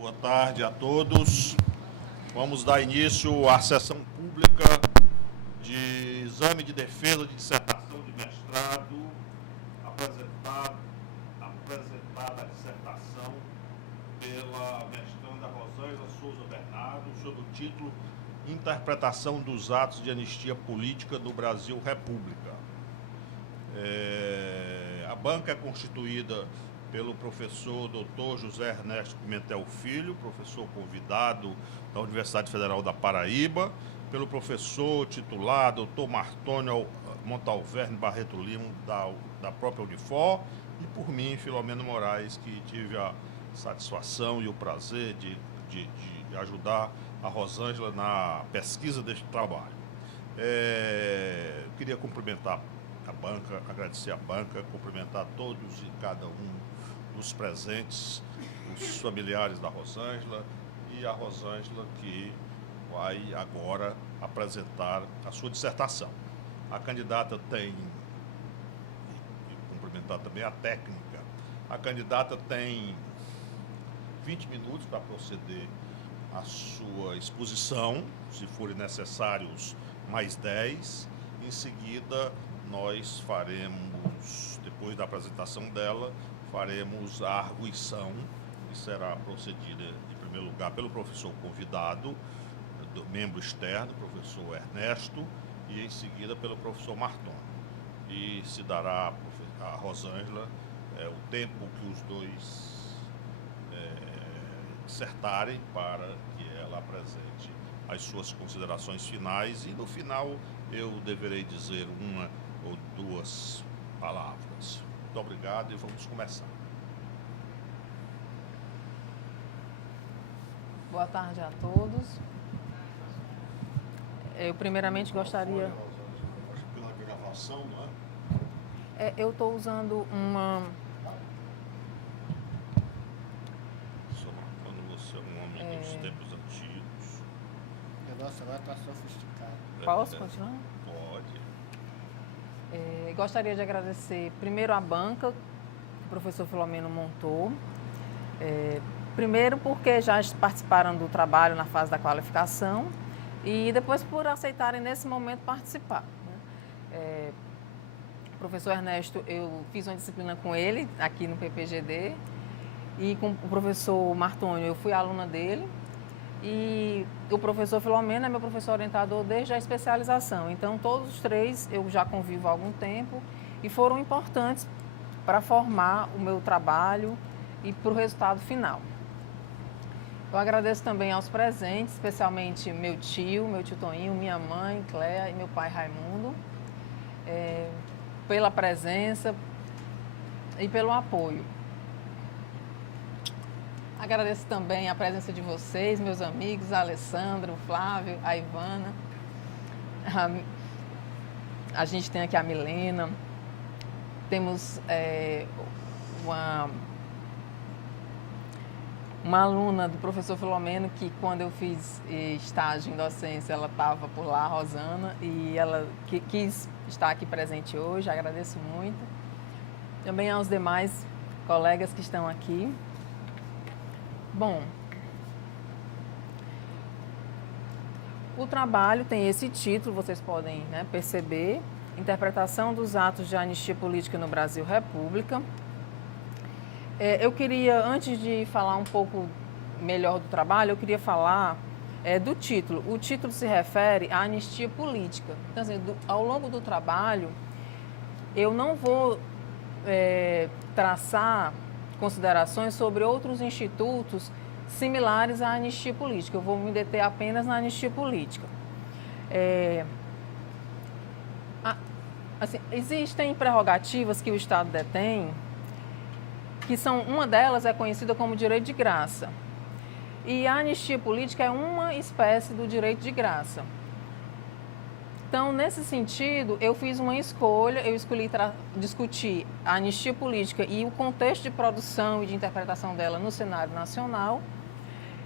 Boa tarde a todos. Vamos dar início à sessão pública de exame de defesa de dissertação de mestrado, apresentada a dissertação pela mestranda Rosângela Souza Bernardo, sob o título Interpretação dos Atos de Anistia Política do Brasil República. A banca é constituída pelo professor Dr. José Ernesto Pimentel Filho, professor convidado da Universidade Federal da Paraíba, pelo professor titular Dr. Martônio Montalverne Barreto Lima, da própria Unifor, e por mim, Filomeno Moraes, que tive a satisfação e o prazer de ajudar a Rosângela na pesquisa deste trabalho. Eu queria cumprimentar a banca, agradecer a banca, cumprimentar todos e cada um dos presentes, os familiares da Rosângela e a Rosângela que vai agora apresentar a sua dissertação. A candidata tem, e cumprimentar também a técnica, a candidata tem 20 minutos para proceder à sua exposição, se forem necessários mais 10. Em seguida, nós faremos, depois da apresentação dela, faremos a arguição, que será procedida, em primeiro lugar, pelo professor convidado, do membro externo, professor Ernesto, e em seguida pelo professor Martônio. E se dará a Rosângela o tempo que os dois dissertarem para que ela apresente as suas considerações finais, e no final eu deverei dizer uma ou duas palavras. Muito obrigado e vamos começar. Boa tarde a todos. Eu primeiramente gostaria... Acho que pela gravação, não é? Eu estou usando uma... Só marcando você um homem dos tempos antigos. Nossa, agora está sofisticado. Posso continuar? Pode. Gostaria de agradecer primeiro à banca que o professor Filomeno montou. Primeiro porque já participaram do trabalho na fase da qualificação e depois por aceitarem nesse momento participar. O professor Ernesto, eu fiz uma disciplina com ele aqui no PPGD, e com o professor Martônio eu fui aluna dele, e o professor Filomeno é meu professor orientador desde a especialização. Então, todos os três eu já convivo há algum tempo e foram importantes para formar o meu trabalho e para o resultado final. Eu agradeço também aos presentes, especialmente meu tio Toninho, minha mãe, Cléa, e meu pai, Raimundo, pela presença e pelo apoio. Agradeço também a presença de vocês, meus amigos, a Alessandro, o Flávio, a Ivana. A gente tem aqui a Milena. Temos uma aluna do professor Filomeno que, quando eu fiz estágio em docência, ela estava por lá, a Rosana, e ela quis estar aqui presente hoje. Agradeço muito. Também aos demais colegas que estão aqui. Bom, o trabalho tem esse título, vocês podem perceber: Interpretação dos Atos de Anistia Política no Brasil República. Eu queria, antes de falar um pouco melhor do trabalho, eu queria falar do título. O título se refere à anistia política. Então, assim, ao longo do trabalho, eu não vou traçar considerações sobre outros institutos similares à anistia política. Eu vou me deter apenas na anistia política. Assim, existem prerrogativas que o Estado detém, que uma delas é conhecida como direito de graça. E a anistia política é uma espécie do direito de graça. Então, nesse sentido, eu fiz uma escolha, eu escolhi discutir a anistia política e o contexto de produção e de interpretação dela no cenário nacional.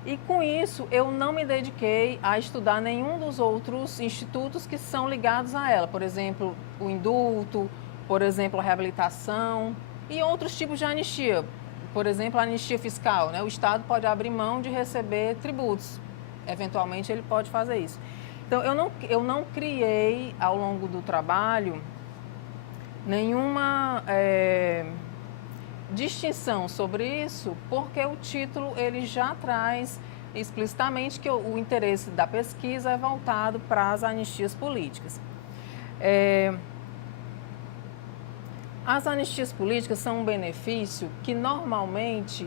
E, com isso, eu não me dediquei a estudar nenhum dos outros institutos que são ligados a ela. Por exemplo, o indulto, por exemplo, a reabilitação e outros tipos de anistia, por exemplo, a anistia fiscal, né? O Estado pode abrir mão de receber tributos. Eventualmente, ele pode fazer isso. Então, eu não criei, ao longo do trabalho, nenhuma distinção sobre isso, porque o título ele já traz explicitamente que o interesse da pesquisa é voltado para as anistias políticas. As anistias políticas são um benefício que normalmente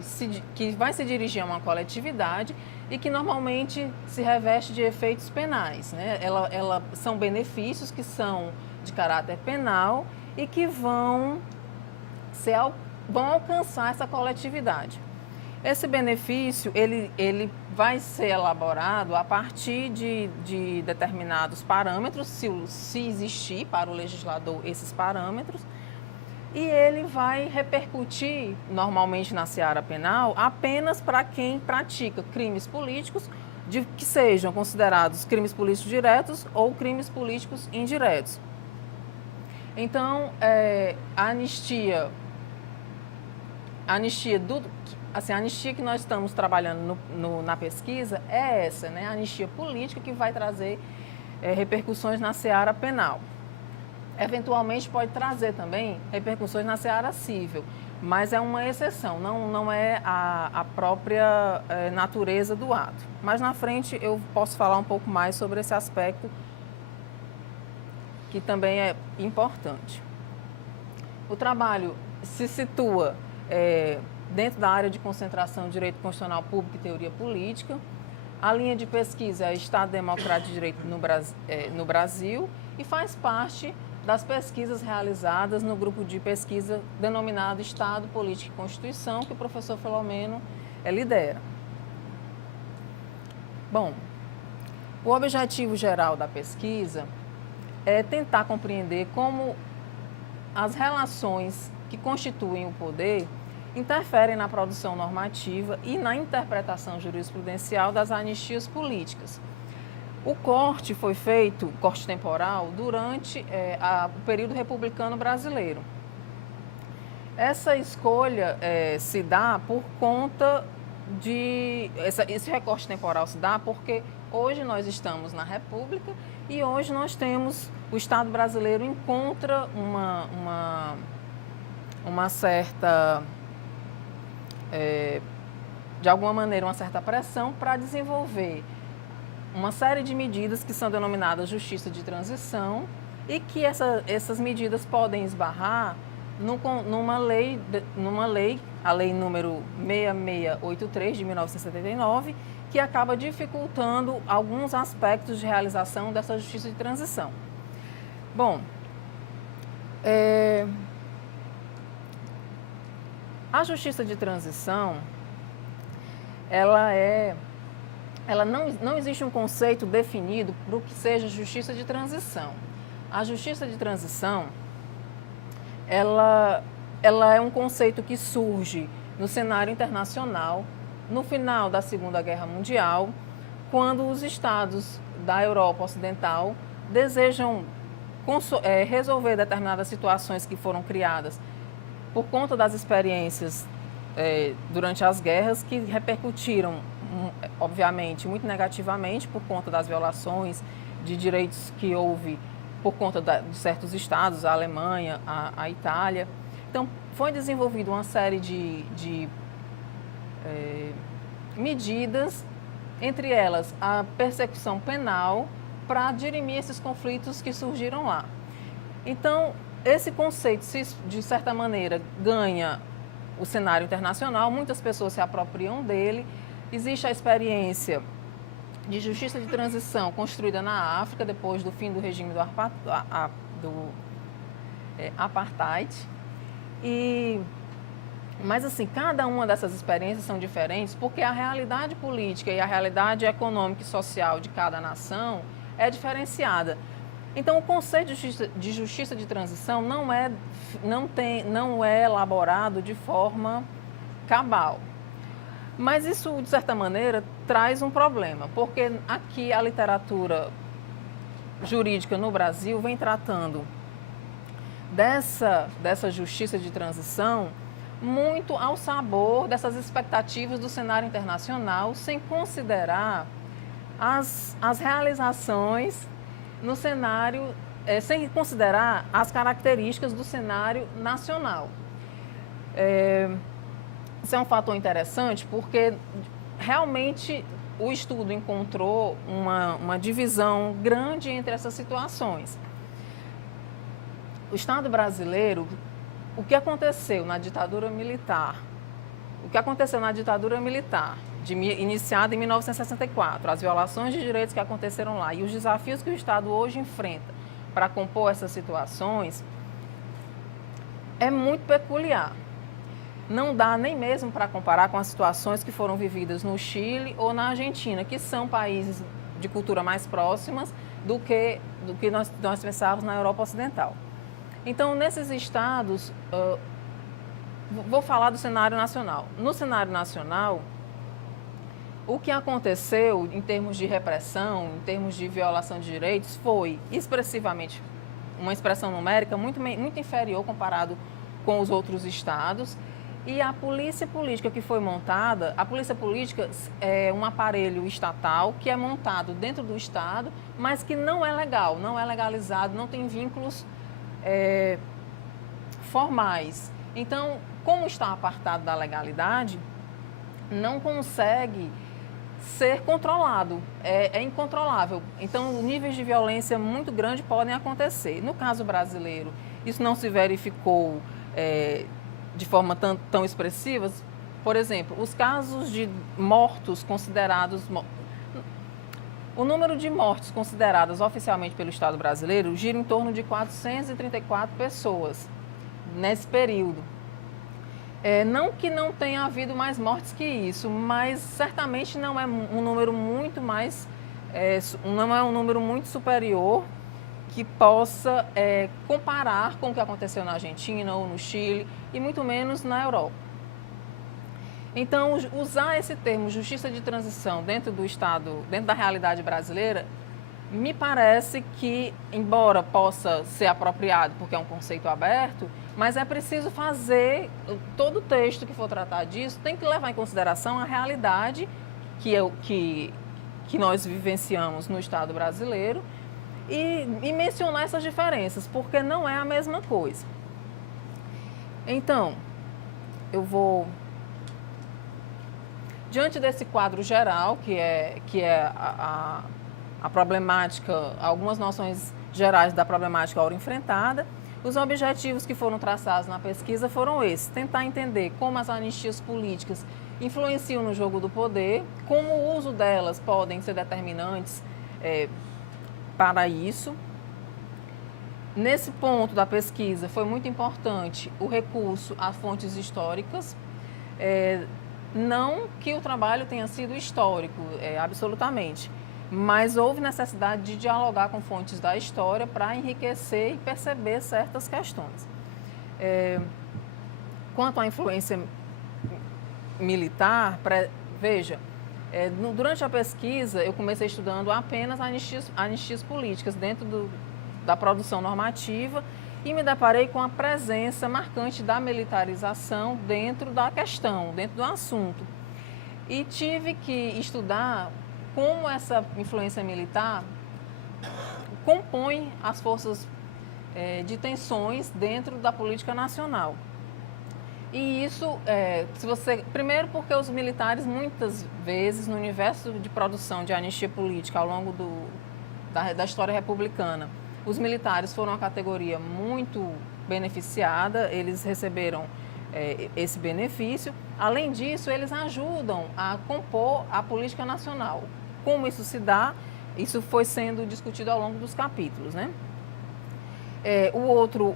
que vai se dirigir a uma coletividade e que normalmente se reveste de efeitos penais, né? São benefícios que são de caráter penal e que vão alcançar essa coletividade. Esse benefício ele vai ser elaborado a partir de determinados parâmetros, se existir para o legislador esses parâmetros, e ele vai repercutir, normalmente na seara penal, apenas para quem pratica crimes políticos que sejam considerados crimes políticos diretos ou crimes políticos indiretos. Então, a anistia que nós estamos trabalhando na pesquisa é essa, né? A anistia política que vai trazer repercussões na seara penal. Eventualmente pode trazer também repercussões na seara civil, mas é uma exceção, não é a própria natureza do ato. Mas na frente eu posso falar um pouco mais sobre esse aspecto que também é importante. O trabalho se situa dentro da área de concentração de Direito Constitucional Público e Teoria Política. A linha de pesquisa é Estado Democrático de Direito no Brasil e faz parte das pesquisas realizadas no grupo de pesquisa denominado Estado, Política e Constituição, que o professor Filomeno lidera. Bom, o objetivo geral da pesquisa é tentar compreender como as relações que constituem o poder interferem na produção normativa e na interpretação jurisprudencial das anistias políticas. O corte foi feito, corte temporal, durante o período republicano brasileiro. Essa escolha se dá por conta esse recorte temporal se dá porque hoje nós estamos na República e hoje nós temos, o Estado brasileiro encontra uma certa, de alguma maneira, uma certa pressão para desenvolver uma série de medidas que são denominadas justiça de transição e que essas medidas podem esbarrar numa lei, a lei número 6683 de 1979, que acaba dificultando alguns aspectos de realização dessa justiça de transição. Bom, a justiça de transição, não existe um conceito definido para o que seja justiça de transição. A justiça de transição, ela é um conceito que surge no cenário internacional, no final da Segunda Guerra Mundial, quando os estados da Europa Ocidental desejam resolver determinadas situações que foram criadas por conta das experiências durante as guerras, que repercutiram, obviamente, muito negativamente por conta das violações de direitos que houve por conta de certos estados, a Alemanha, a Itália. Então, foi desenvolvida uma série de medidas, entre elas a persecução penal, para dirimir esses conflitos que surgiram lá. Então, esse conceito, de certa maneira, ganha o cenário internacional, muitas pessoas se apropriam dele. Existe a experiência de justiça de transição construída na África, depois do fim do regime do apartheid. Mas, assim, cada uma dessas experiências são diferentes porque a realidade política e a realidade econômica e social de cada nação é diferenciada. Então, o conceito de justiça de transição não é elaborado de forma cabal. Mas isso, de certa maneira, traz um problema, porque aqui a literatura jurídica no Brasil vem tratando dessa justiça de transição muito ao sabor dessas expectativas do cenário internacional, sem considerar as realizações no cenário, sem considerar as características do cenário nacional. Isso é um fator interessante porque realmente o estudo encontrou uma divisão grande entre essas situações. O Estado brasileiro, o que aconteceu na ditadura militar? O que aconteceu na ditadura militar, iniciada em 1964, as violações de direitos que aconteceram lá e os desafios que o Estado hoje enfrenta para compor essas situações, é muito peculiar. Não dá nem mesmo para comparar com as situações que foram vividas no Chile ou na Argentina, que são países de cultura mais próximas do que nós pensávamos na Europa Ocidental. Então, nesses estados, vou falar do cenário nacional. No cenário nacional, o que aconteceu em termos de repressão, em termos de violação de direitos, foi expressivamente uma expressão numérica muito inferior comparado com os outros estados. E a polícia política que foi montada, a polícia política é um aparelho estatal que é montado dentro do estado, mas que não é legal, não é legalizado, não tem vínculos formais. Então, como está apartado da legalidade, não consegue ser controlado, é incontrolável. Então, níveis de violência muito grandes podem acontecer. No caso brasileiro, isso não se verificou de forma tão expressiva. Por exemplo, os casos de mortos considerados... O número de mortes consideradas oficialmente pelo Estado brasileiro gira em torno de 434 pessoas nesse período. Não que não tenha havido mais mortes que isso, mas certamente não é um número muito mais, não é um número muito superior que possa comparar com o que aconteceu na Argentina ou no Chile e muito menos na Europa. Então, usar esse termo justiça de transição dentro do Estado, dentro da realidade brasileira, me parece que, embora possa ser apropriado, porque é um conceito aberto, mas é preciso fazer, todo o texto que for tratar disso tem que levar em consideração a realidade que nós vivenciamos no Estado brasileiro e mencionar essas diferenças, porque não é a mesma coisa. Então, eu vou... Diante desse quadro geral, que é a problemática, algumas noções gerais da problemática ora enfrentada, os objetivos que foram traçados na pesquisa foram esses: tentar entender como as anistias políticas influenciam no jogo do poder, como o uso delas podem ser determinantes para isso. Nesse ponto da pesquisa foi muito importante o recurso a fontes históricas, não que o trabalho tenha sido histórico, absolutamente, mas houve necessidade de dialogar com fontes da história para enriquecer e perceber certas questões. Quanto à influência militar, veja, durante a pesquisa eu comecei estudando apenas anistias políticas dentro da produção normativa e me deparei com a presença marcante da militarização dentro da questão, dentro do assunto. E tive que estudar como essa influência militar compõe as forças de tensões dentro da política nacional. E isso, primeiro porque os militares, muitas vezes, no universo de produção de anistia política ao longo da história republicana, os militares foram uma categoria muito beneficiada, eles receberam esse benefício. Além disso, eles ajudam a compor a política nacional. Como isso se dá, isso foi sendo discutido ao longo dos capítulos, né? O outro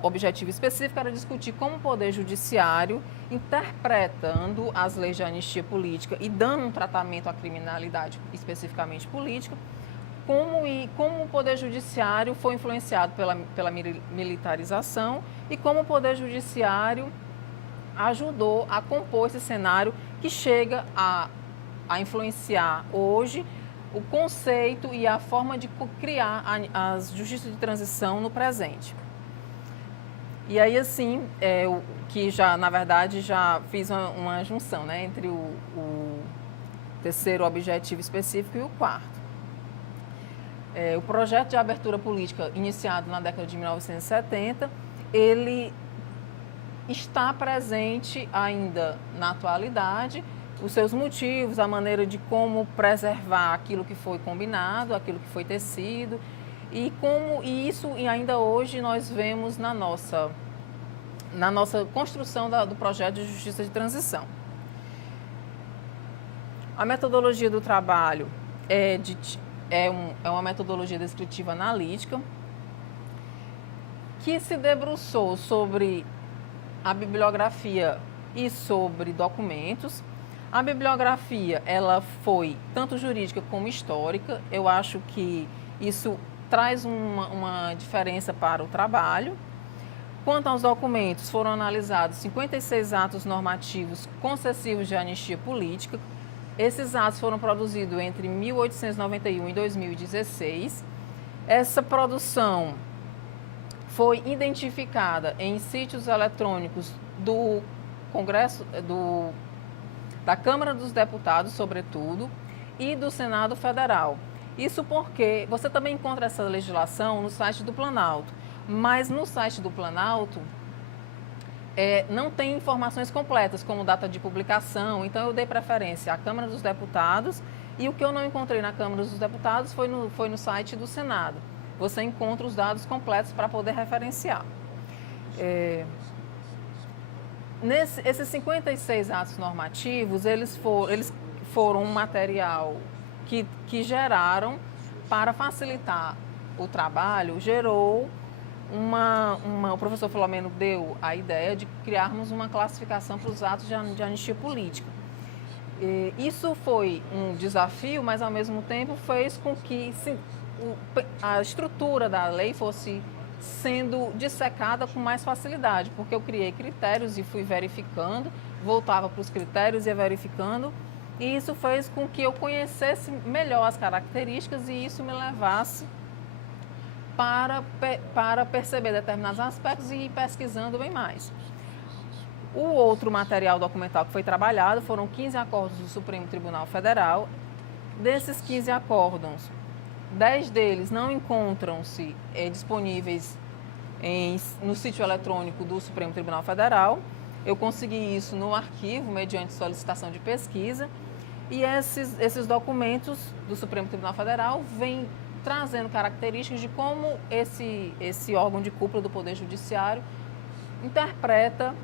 objetivo específico era discutir como o Poder Judiciário, interpretando as leis de anistia política e dando um tratamento à criminalidade especificamente política, como o Poder Judiciário foi influenciado pela militarização e como o Poder Judiciário ajudou a compor esse cenário que chega a influenciar hoje o conceito e a forma de criar as justiças de transição no presente. E aí, assim, que já, na verdade, já fiz uma junção, né, entre o terceiro objetivo específico e o quarto. O projeto de abertura política, iniciado na década de 1970, ele está presente ainda na atualidade, os seus motivos, a maneira de como preservar aquilo que foi combinado, aquilo que foi tecido, e isso e ainda hoje nós vemos na nossa construção do projeto de justiça de transição. A metodologia do trabalho é uma metodologia descritiva analítica que se debruçou sobre a bibliografia e sobre documentos. A bibliografia, ela foi tanto jurídica como histórica. Eu acho que isso traz uma diferença para o trabalho. Quanto aos documentos, foram analisados 56 atos normativos concessivos de anistia política. Esses atos foram produzidos entre 1891 e 2016. Essa produção foi identificada em sítios eletrônicos do Congresso, da Câmara dos Deputados, sobretudo, e do Senado Federal. Isso porque você também encontra essa legislação no site do Planalto, mas no site do Planalto não tem informações completas, como data de publicação, então eu dei preferência à Câmara dos Deputados, e o que eu não encontrei na Câmara dos Deputados foi no site do Senado. Você encontra os dados completos para poder referenciar. Esses 56 atos normativos, eles foram um material que geraram, para facilitar o trabalho, gerou o professor Filomeno deu a ideia de criarmos uma classificação para os atos de anistia política. Isso foi um desafio, mas ao mesmo tempo fez com que a estrutura da lei fosse sendo dissecada com mais facilidade, porque eu criei critérios e fui verificando, voltava para os critérios e ia verificando, e isso fez com que eu conhecesse melhor as características e isso me levasse para perceber determinados aspectos e ir pesquisando bem mais. O outro material documental que foi trabalhado foram 15 acórdãos do Supremo Tribunal Federal. Desses 15 acórdãos, 10 deles não encontram-se disponíveis no sítio eletrônico do Supremo Tribunal Federal. Eu consegui isso no arquivo, mediante solicitação de pesquisa. E esses documentos do Supremo Tribunal Federal vêm trazendo características de como esse órgão de cúpula do Poder Judiciário interpreta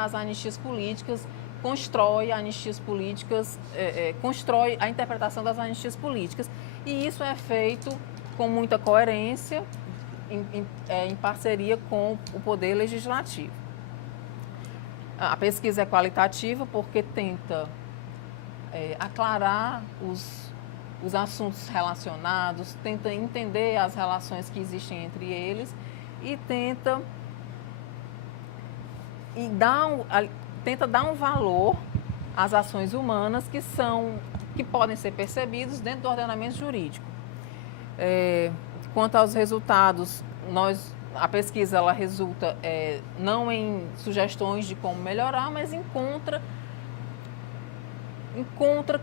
as anistias políticas, constrói anistias políticas, constrói a interpretação das anistias políticas. E isso é feito com muita coerência, em parceria com o Poder Legislativo. A pesquisa é qualitativa porque tenta aclarar os assuntos relacionados, tenta entender as relações que existem entre eles e tenta dar um valor às ações humanas que podem ser percebidos dentro do ordenamento jurídico. Quanto aos resultados, a pesquisa ela resulta não em sugestões de como melhorar, mas encontra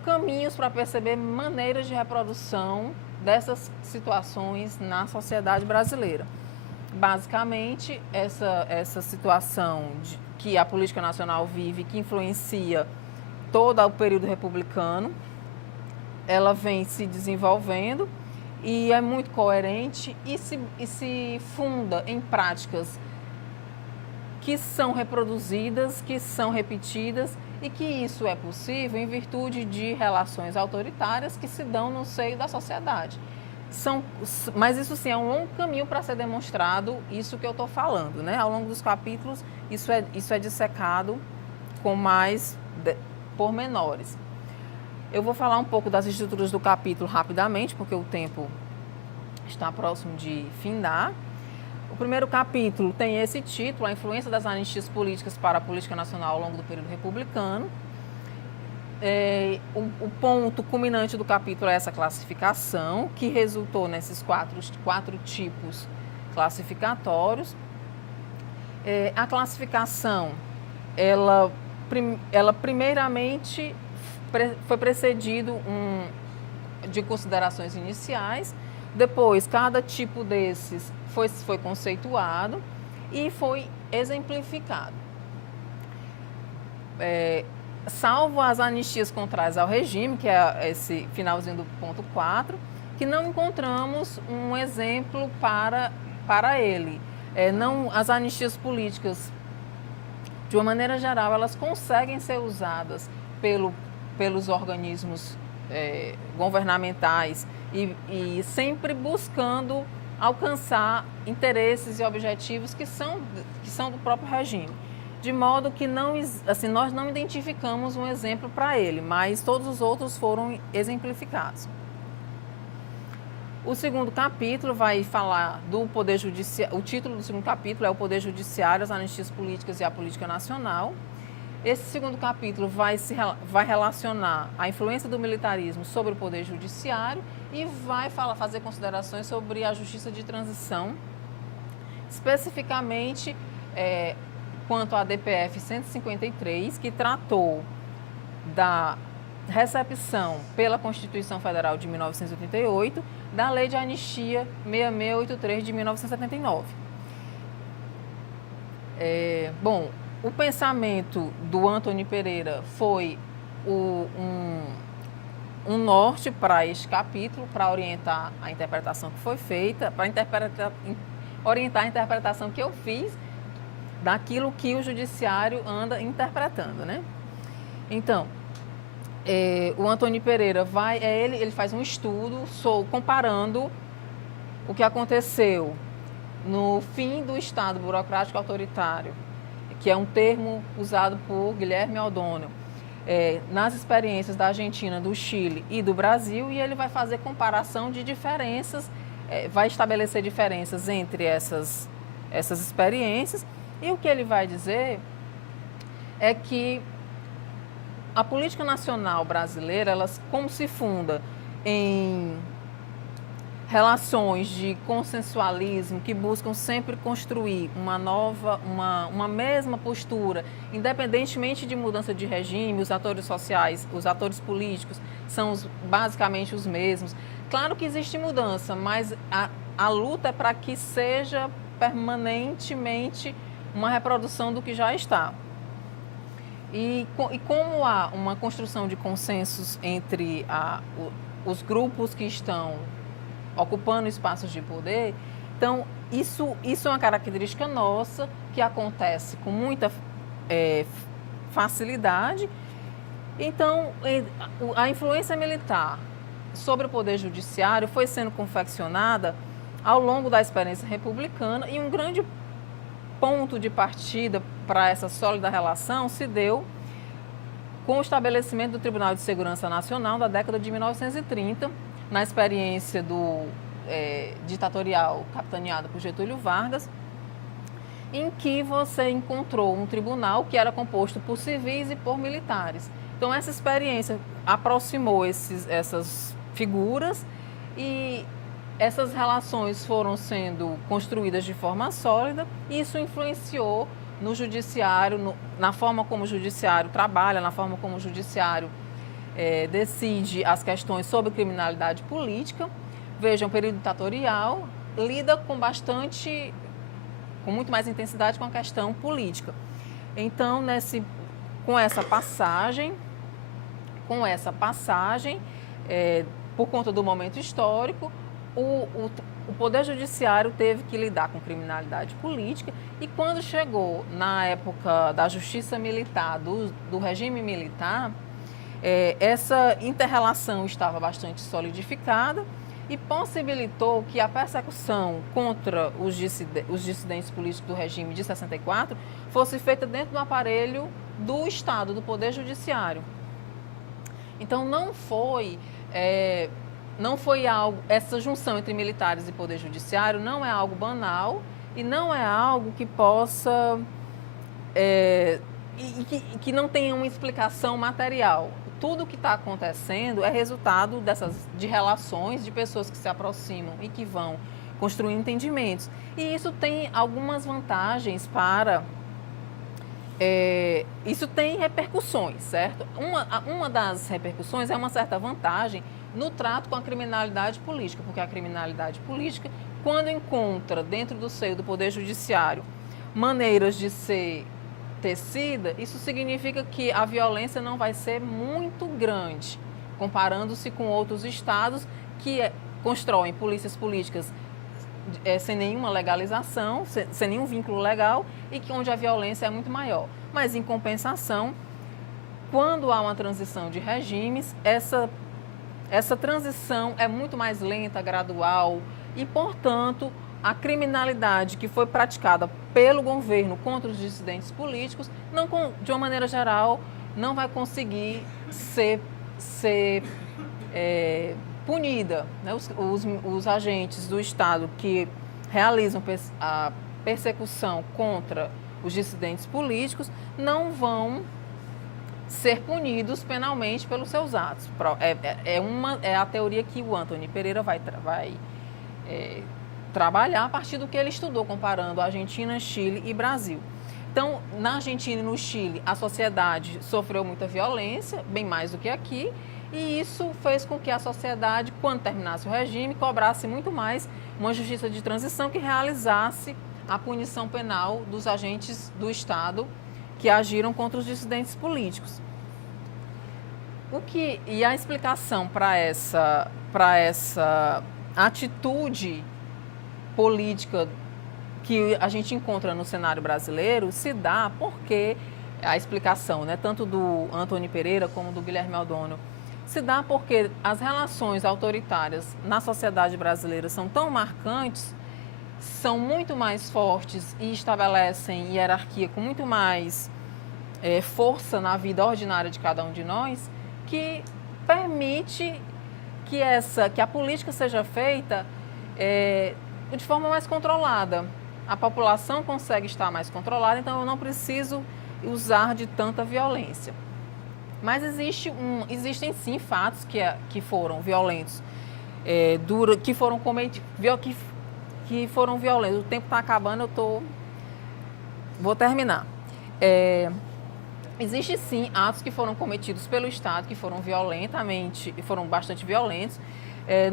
caminhos para perceber maneiras de reprodução dessas situações na sociedade brasileira. Basicamente, essa situação que a política nacional vive, que influencia todo o período republicano, ela vem se desenvolvendo e é muito coerente e se funda em práticas que são reproduzidas, que são repetidas e que isso é possível em virtude de relações autoritárias que se dão no seio da sociedade. Mas isso sim é um longo caminho para ser demonstrado isso que eu estou falando, né? Ao longo dos capítulos isso é dissecado com mais pormenores. Eu vou falar um pouco das estruturas do capítulo rapidamente, porque o tempo está próximo de findar. O primeiro capítulo tem esse título, A Influência das Anistias Políticas para a Política Nacional ao longo do período republicano. O ponto culminante do capítulo é essa classificação, que resultou nesses quatro tipos classificatórios. A classificação, ela primeiramente foi precedido de considerações iniciais, depois cada tipo desses foi conceituado e foi exemplificado. Salvo as anistias contrárias ao regime, que é esse finalzinho do ponto 4, que não encontramos um exemplo para ele. As anistias políticas, de uma maneira geral, elas conseguem ser usadas pelos organismos governamentais e sempre buscando alcançar interesses e objetivos que são do próprio regime. De modo que nós não identificamos um exemplo para ele, mas todos os outros foram exemplificados. O segundo capítulo vai falar do Poder Judiciário. O título do segundo capítulo é o Poder Judiciário, as anistias políticas e a política nacional. Esse segundo capítulo vai relacionar a influência do militarismo sobre o Poder Judiciário e vai fazer considerações sobre a justiça de transição, especificamente quanto à DPF 153, que tratou da recepção pela Constituição Federal de 1988 da Lei de Anistia 6683 de 1979. O pensamento do Antônio Pereira foi um norte para este capítulo, para orientar a interpretação que foi feita, para orientar a interpretação que eu fiz daquilo que o judiciário anda interpretando, né? Então, o Antônio Pereira ele faz um estudo comparando o que aconteceu no fim do Estado burocrático autoritário, que é um termo usado por Guilherme O'Donnell, nas experiências da Argentina, do Chile e do Brasil, e ele vai fazer comparação de diferenças, vai estabelecer diferenças entre essas experiências. E o que ele vai dizer é que a política nacional brasileira, como se funda em relações de consensualismo que buscam sempre construir uma mesma postura, independentemente de mudança de regime, os atores sociais, os atores políticos são basicamente os mesmos. Claro que existe mudança, mas a luta é para que seja permanentemente uma reprodução do que já está. E como há uma construção de consensos entre os grupos que estão ocupando espaços de poder, então isso é uma característica nossa que acontece com muita facilidade. Então, a influência militar sobre o Poder Judiciário foi sendo confeccionada ao longo da experiência republicana e um grande ponto de partida para essa sólida relação se deu com o estabelecimento do Tribunal de Segurança Nacional da década de 1930, na experiência ditatorial capitaneada por Getúlio Vargas, em que você encontrou um tribunal que era composto por civis e por militares. Então, essa experiência aproximou essas figuras e essas relações foram sendo construídas de forma sólida e isso influenciou no judiciário, na forma como o judiciário trabalha, na forma como o judiciário decide as questões sobre criminalidade política. Vejam, o período ditatorial lida com muito mais intensidade com a questão política. Então, com essa passagem, por conta do momento histórico, o Poder Judiciário teve que lidar com criminalidade política e quando chegou na época da justiça militar, do regime militar, essa inter-relação estava bastante solidificada e possibilitou que a persecução contra os dissidentes políticos do regime de 64 fosse feita dentro do aparelho do Estado, do Poder Judiciário. Então, não foi algo, essa junção entre militares e Poder Judiciário não é algo banal e não é algo que possa, que não tenha uma explicação material. Tudo o que está acontecendo é resultado de relações de pessoas que se aproximam e que vão construindo entendimentos. E isso tem algumas vantagens para... isso tem repercussões, certo? Uma das repercussões é uma certa vantagem no trato com a criminalidade política, porque a criminalidade política, quando encontra dentro do seio do Poder Judiciário maneiras de ser tecida, isso significa que a violência não vai ser muito grande, comparando-se com outros estados que constroem polícias políticas sem nenhuma legalização, sem nenhum vínculo legal e que onde a violência é muito maior. Mas, em compensação, quando há uma transição de regimes, essa transição é muito mais lenta, gradual e, portanto, a criminalidade que foi praticada pelo governo contra os dissidentes políticos, de uma maneira geral, não vai conseguir ser punida. Né? Os agentes do Estado que realizam a persecução contra os dissidentes políticos não vão ser punidos penalmente pelos seus atos. É a teoria que o Antony Pereira vai trabalhar a partir do que ele estudou, comparando Argentina, Chile e Brasil. Então, na Argentina e no Chile, a sociedade sofreu muita violência, bem mais do que aqui, e isso fez com que a sociedade, quando terminasse o regime, cobrasse muito mais uma justiça de transição que realizasse a punição penal dos agentes do Estado que agiram contra os dissidentes políticos. E a explicação para essa atitude política que a gente encontra no cenário brasileiro se dá porque a explicação, né, tanto do Antony Pereira como do Guilherme Aldônio, se dá porque as relações autoritárias na sociedade brasileira são tão marcantes, são muito mais fortes e estabelecem hierarquia com muito mais força na vida ordinária de cada um de nós, que permite que a política seja feita de forma mais controlada. A população consegue estar mais controlada, então eu não preciso usar de tanta violência. Mas existem sim fatos que foram violentos, que foram cometidos, que foram violentos. O tempo está acabando, vou terminar. Existem sim atos que foram cometidos pelo Estado, que foram bastante violentos,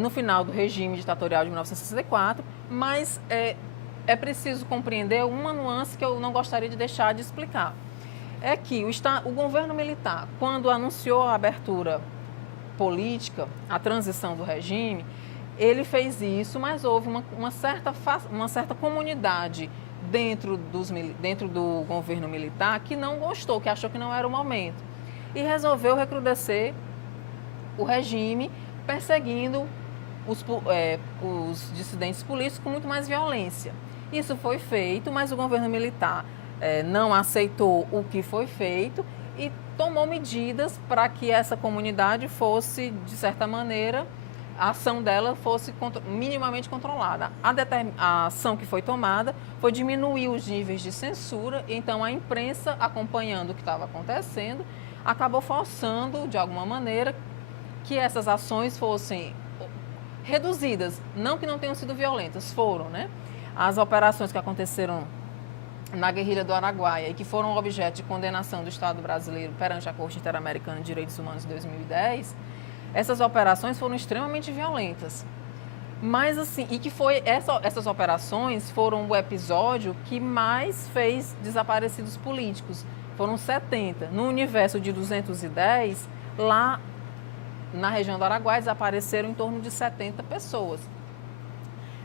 no final do regime ditatorial de 1964, mas é preciso compreender uma nuance que eu não gostaria de deixar de explicar. É que o governo militar, quando anunciou a abertura política, a transição do regime, ele fez isso, mas houve uma certa comunidade dentro do governo militar que não gostou, que achou que não era o momento. E resolveu recrudescer o regime, perseguindo os dissidentes políticos com muito mais violência. Isso foi feito, mas o governo militar não aceitou o que foi feito e tomou medidas para que essa comunidade fosse, de certa maneira, a ação dela fosse minimamente controlada. A ação que foi tomada foi diminuir os níveis de censura, então a imprensa, acompanhando o que estava acontecendo, acabou forçando, de alguma maneira, que essas ações fossem reduzidas. Não que não tenham sido violentas, foram, né? As operações que aconteceram na guerrilha do Araguaia e que foram objeto de condenação do Estado brasileiro perante a Corte Interamericana de Direitos Humanos em 2010, essas operações foram extremamente violentas. Mas assim, essas operações foram o episódio que mais fez desaparecidos políticos. Foram 70. No universo de 210, lá na região do Araguaia, desapareceram em torno de 70 pessoas.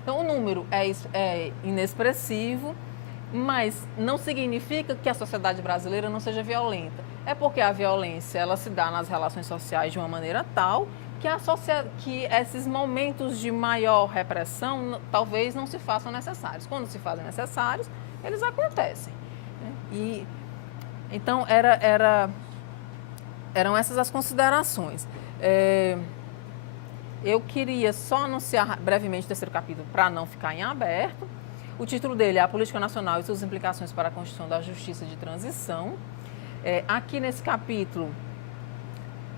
Então, o número é inexpressivo, mas não significa que a sociedade brasileira não seja violenta. É porque a violência ela se dá nas relações sociais de uma maneira tal que esses momentos de maior repressão talvez não se façam necessários. Quando se fazem necessários, eles acontecem. Né? Então, eram essas as considerações. Eu queria só anunciar brevemente o terceiro capítulo para não ficar em aberto. O título dele é A Política Nacional e suas implicações para a Constituição da Justiça de Transição. Aqui nesse capítulo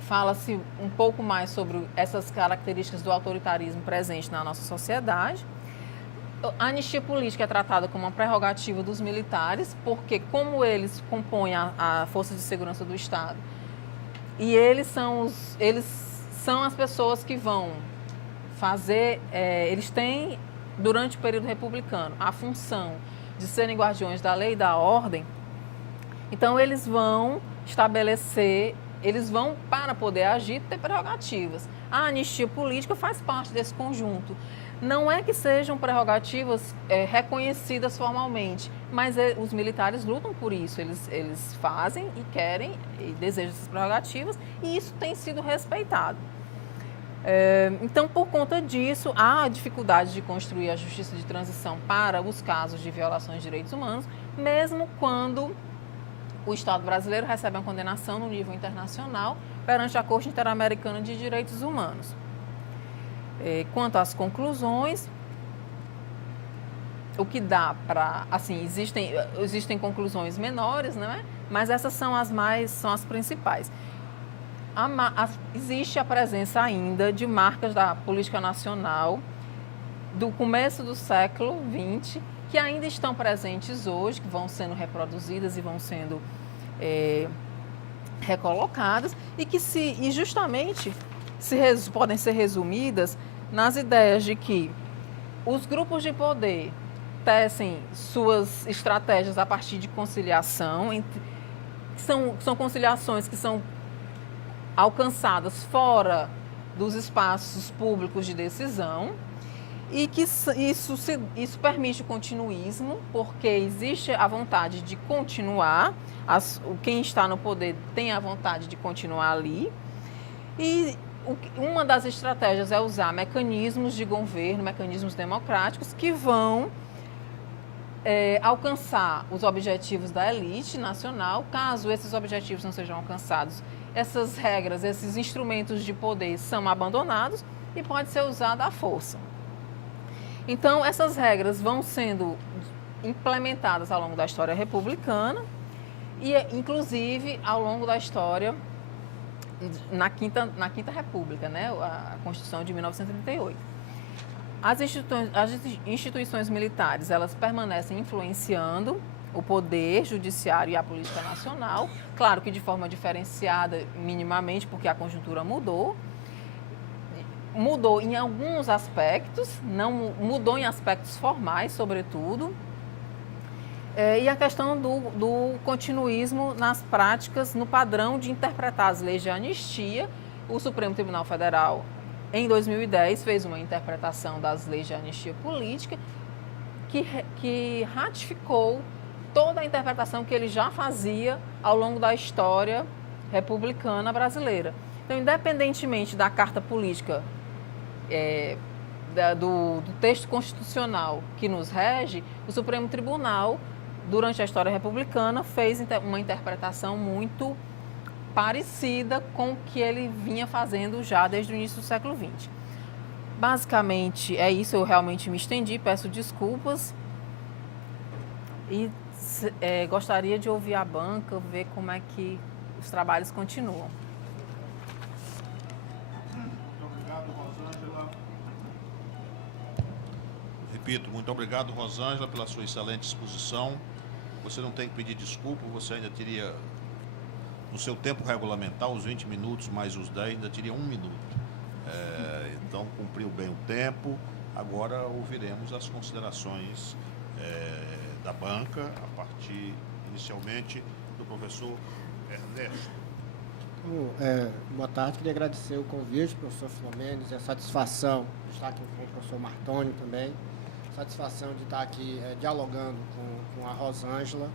fala-se um pouco mais sobre essas características do autoritarismo presente na nossa sociedade. A anistia política é tratada como uma prerrogativa dos militares, porque como eles compõem a Força de Segurança do Estado, e eles são as pessoas que vão fazer, eles têm, durante o período republicano, a função de serem guardiões da lei e da ordem, então eles vão estabelecer, eles vão, para poder agir, ter prerrogativas. A anistia política faz parte desse conjunto. Não é que sejam prerrogativas reconhecidas formalmente, mas os militares lutam por isso. Eles fazem e querem e desejam essas prerrogativas e isso tem sido respeitado. Então, por conta disso, há dificuldade de construir a justiça de transição para os casos de violações de direitos humanos, mesmo quando o Estado brasileiro recebe uma condenação no nível internacional perante a Corte Interamericana de Direitos Humanos. Quanto às conclusões, o que dá para, assim, existem conclusões menores, não é? Mas essas são as principais. Existe a presença ainda de marcas da política nacional do começo do século XX, que ainda estão presentes hoje, que vão sendo reproduzidas e vão sendo recolocadas, e que justamente podem ser resumidas nas ideias de que os grupos de poder tecem suas estratégias a partir de conciliação, são conciliações que são alcançadas fora dos espaços públicos de decisão, e que isso permite o continuismo, porque existe a vontade de continuar, quem está no poder tem a vontade de continuar ali, e uma das estratégias é usar mecanismos de governo, mecanismos democráticos que vão alcançar os objetivos da elite nacional. Caso esses objetivos não sejam alcançados, essas regras, esses instrumentos de poder são abandonados e pode ser usada a força. Então, essas regras vão sendo implementadas ao longo da história republicana e, inclusive, ao longo da história na Quinta República, né? A Constituição de 1938. As instituições militares, elas permanecem influenciando o poder judiciário e a política nacional, claro que de forma diferenciada minimamente, porque a conjuntura mudou em alguns aspectos, não mudou em aspectos formais, sobretudo, e a questão do continuismo nas práticas, no padrão de interpretar as leis de anistia. O Supremo Tribunal Federal, em 2010, fez uma interpretação das leis de anistia política que ratificou toda a interpretação que ele já fazia ao longo da história republicana brasileira. Então, independentemente da carta política, do texto constitucional que nos rege, o Supremo Tribunal, durante a história republicana, fez uma interpretação muito parecida com o que ele vinha fazendo já desde o início do século XX. Basicamente é isso, eu realmente me estendi, peço desculpas e gostaria de ouvir a banca, ver como é que os trabalhos continuam. Muito obrigado, Rosângela. Repito, muito obrigado, Rosângela, pela sua excelente exposição. Você não tem que pedir desculpa, você ainda teria, no seu tempo regulamentar, os 20 minutos mais os 10, ainda teria 1 minuto. Então, cumpriu bem o tempo. Agora ouviremos as considerações da banca, a partir, inicialmente, do professor Ernesto. Boa tarde, queria agradecer o convite, professor Filomenes, e a satisfação de estar aqui com o professor Martoni também. Satisfação de estar aqui dialogando com a Rosângela,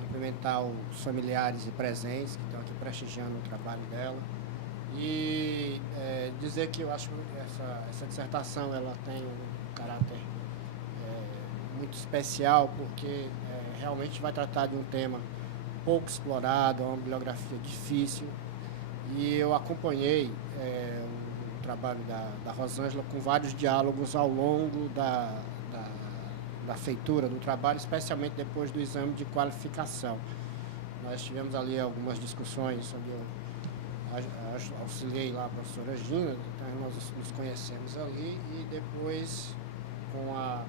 cumprimentar os familiares e presentes que estão aqui prestigiando o trabalho dela. E dizer que eu acho que essa dissertação ela tem um caráter muito especial, porque realmente vai tratar de um tema pouco explorado, é uma bibliografia difícil. E eu acompanhei o trabalho da Rosângela com vários diálogos ao longo da feitura do trabalho, especialmente depois do exame de qualificação. Nós tivemos ali algumas discussões onde eu auxiliei lá a professora Gina, então nós nos conhecemos ali, e depois com a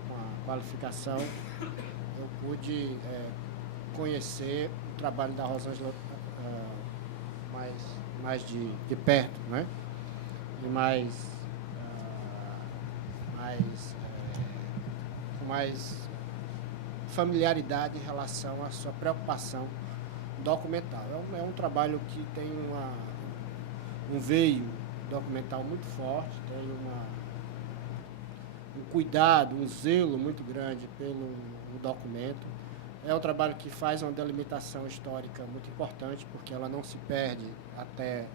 qualificação, eu pude conhecer o trabalho da Rosângela mais de perto, né? E com mais familiaridade em relação à sua preocupação documental. É um trabalho que tem um veio documental muito forte, tem um cuidado, um zelo muito grande pelo documento. É um trabalho que faz uma delimitação histórica muito importante, porque ela não se perde até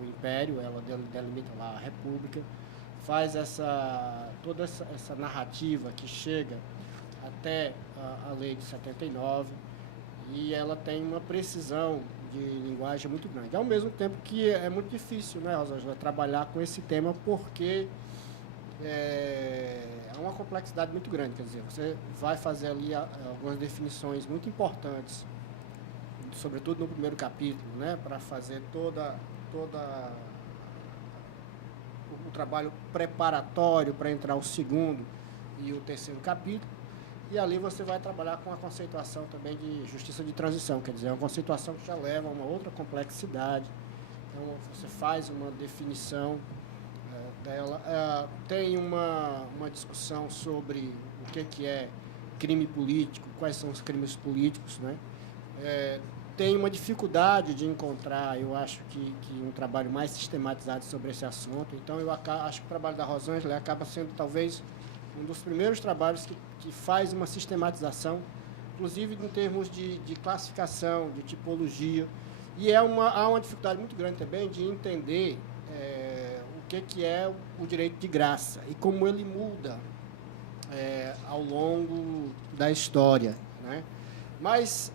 o Império, ela delimita lá a República, faz toda essa narrativa que chega até a Lei de 79, e ela tem uma precisão de linguagem muito grande. Ao mesmo tempo que é muito difícil, né, Rosângela, trabalhar com esse tema, porque é uma complexidade muito grande. Quer dizer, você vai fazer ali algumas definições muito importantes, sobretudo no primeiro capítulo, né, para fazer toda o trabalho preparatório para entrar o segundo e o terceiro capítulo. E ali você vai trabalhar com a conceituação também de justiça de transição, quer dizer, é uma conceituação que já leva a uma outra complexidade. Então, você faz uma definição dela. Tem uma discussão sobre o que é crime político, quais são os crimes políticos, né? Tem uma dificuldade de encontrar, eu acho que um trabalho mais sistematizado sobre esse assunto. Então, eu acho que o trabalho da Rosângela acaba sendo, talvez, um dos primeiros trabalhos que faz uma sistematização, inclusive em termos de classificação, de tipologia. E há uma dificuldade muito grande também de entender o que é o direito de graça e como ele muda ao longo da história, né? Mas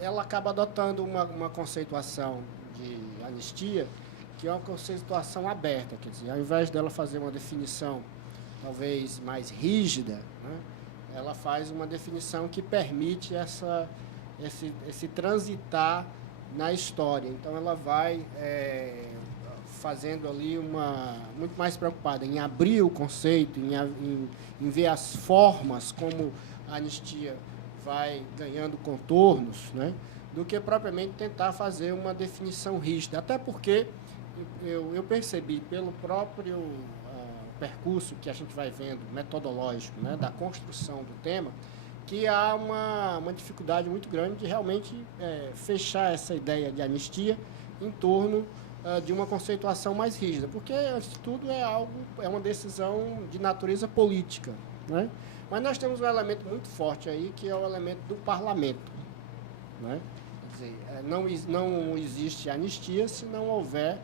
ela acaba adotando uma conceituação de anistia, que é uma conceituação aberta, quer dizer, ao invés dela fazer uma definição talvez mais rígida, né, ela faz uma definição que permite esse transitar na história. Então, ela vai fazendo ali muito mais preocupada em abrir o conceito, em ver as formas como a anistia vai ganhando contornos, né, do que propriamente tentar fazer uma definição rígida. Até porque eu percebi pelo próprio percurso que a gente vai vendo, metodológico, né, da construção do tema, que há uma dificuldade muito grande de realmente fechar essa ideia de anistia em torno de uma conceituação mais rígida, porque, antes de tudo, é uma decisão de natureza política, né? Mas nós temos um elemento muito forte aí, que é o elemento do parlamento, né? Quer dizer, não existe anistia se não houver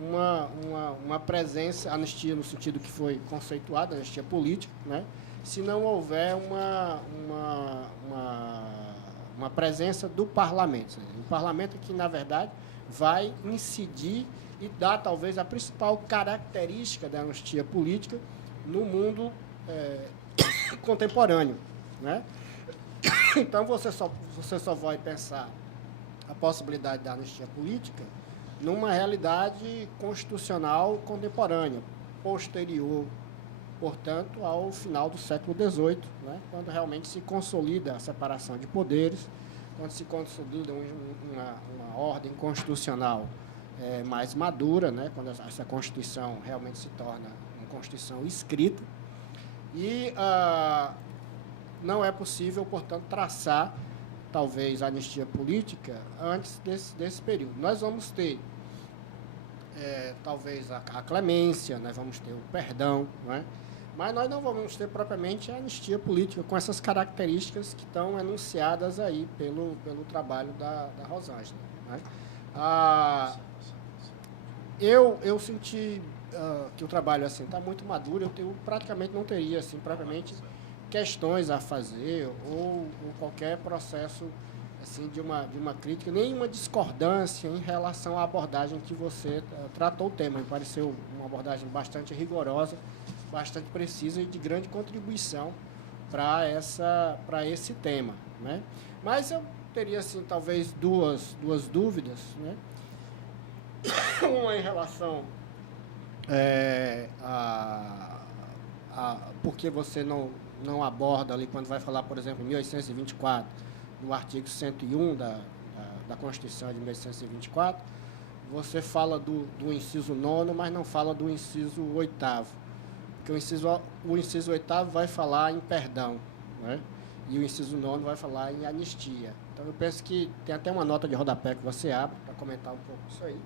uma presença, anistia no sentido que foi conceituada, anistia política, né? Se não houver uma presença do parlamento. O parlamento que, na verdade, vai incidir e dar, talvez, a principal característica da anistia política no mundo contemporâneo, né? Então, você só vai pensar a possibilidade da anistia política numa realidade constitucional contemporânea, posterior, portanto, ao final do século XVIII, né, quando realmente se consolida a separação de poderes, quando se consolida uma ordem constitucional mais madura, né, quando essa Constituição realmente se torna uma Constituição escrita, e não é possível, portanto, traçar, talvez, a anistia política antes desse período. Nós vamos ter, talvez, a clemência, nós vamos ter o perdão, não é? Mas nós não vamos ter propriamente a anistia política com essas características que estão enunciadas aí pelo trabalho da Rosângela, né? Eu senti que o trabalho assim está muito maduro. Eu praticamente não teria assim propriamente questões a fazer ou qualquer processo assim de uma crítica, nenhuma discordância em relação à abordagem que você tratou o tema. Me pareceu uma abordagem bastante rigorosa, bastante precisa e de grande contribuição para esse tema, né? Mas eu teria assim talvez duas dúvidas, né? Uma em relação por que você não aborda ali, quando vai falar, por exemplo, em 1824, no artigo 101 da Constituição de 1824, você fala do inciso 9º, mas não fala do inciso 8º. Porque o inciso 8º vai falar em perdão, né? E o inciso 9º vai falar em anistia. Então, eu penso que tem até uma nota de rodapé que você abre para comentar um pouco isso aí,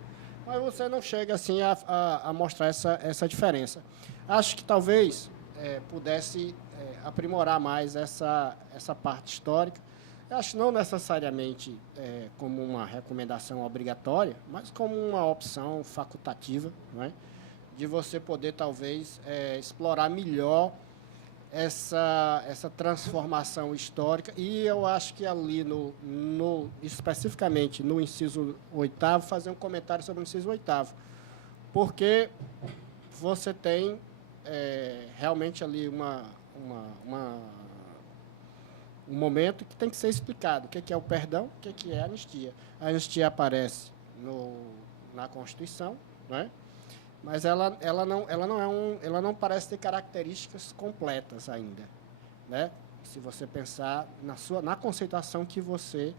mas você não chega assim a mostrar essa diferença. Acho que talvez pudesse aprimorar mais essa parte histórica. Eu acho não necessariamente como uma recomendação obrigatória, mas como uma opção facultativa, não é? De você poder, talvez, explorar melhor essa transformação histórica. E eu acho que ali, especificamente no inciso 8º, fazer um comentário sobre o inciso 8º, porque você tem realmente ali um momento que tem que ser explicado. O que é o perdão, o que é a anistia. A anistia aparece na Constituição, não é? Mas ela não parece ter características completas ainda, né? Se você pensar na conceituação que você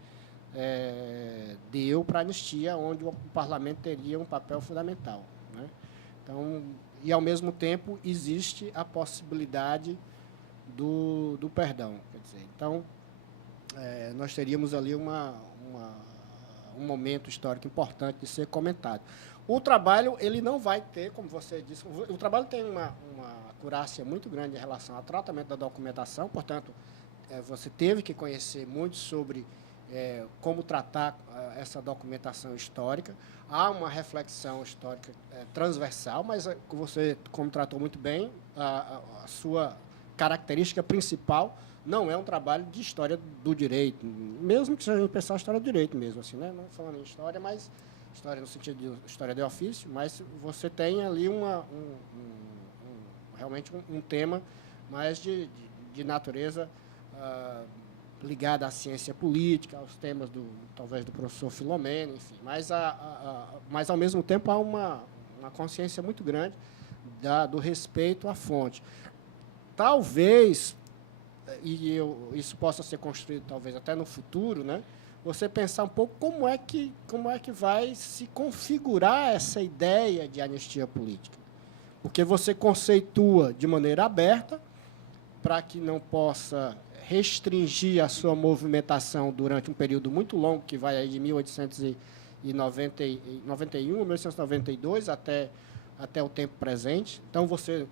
deu para a anistia, onde o parlamento teria um papel fundamental, né? Então, e ao mesmo tempo existe a possibilidade do perdão, quer dizer, então nós teríamos ali um momento histórico importante de ser comentado. O trabalho, ele não vai ter, como você disse, o trabalho tem uma acurácia muito grande em relação ao tratamento da documentação, portanto, você teve que conhecer muito sobre como tratar essa documentação histórica. Há uma reflexão histórica transversal, mas você, como tratou muito bem, a sua característica principal não é um trabalho de história do direito, mesmo que seja a gente pensar a história do direito mesmo, assim, né? Não falando em história, mas história no sentido de história de ofício, mas você tem ali realmente um tema mais de natureza ligada à ciência política, aos temas talvez do professor Filomeno, enfim, mas ao mesmo tempo há uma consciência muito grande do respeito à fonte. Talvez, isso possa ser construído talvez até no futuro, né? Você pensar um pouco como é que vai se configurar essa ideia de anistia política. Porque você conceitua de maneira aberta, para que não possa restringir a sua movimentação durante um período muito longo, que vai aí de 1891, 1892, até o tempo presente. Então, você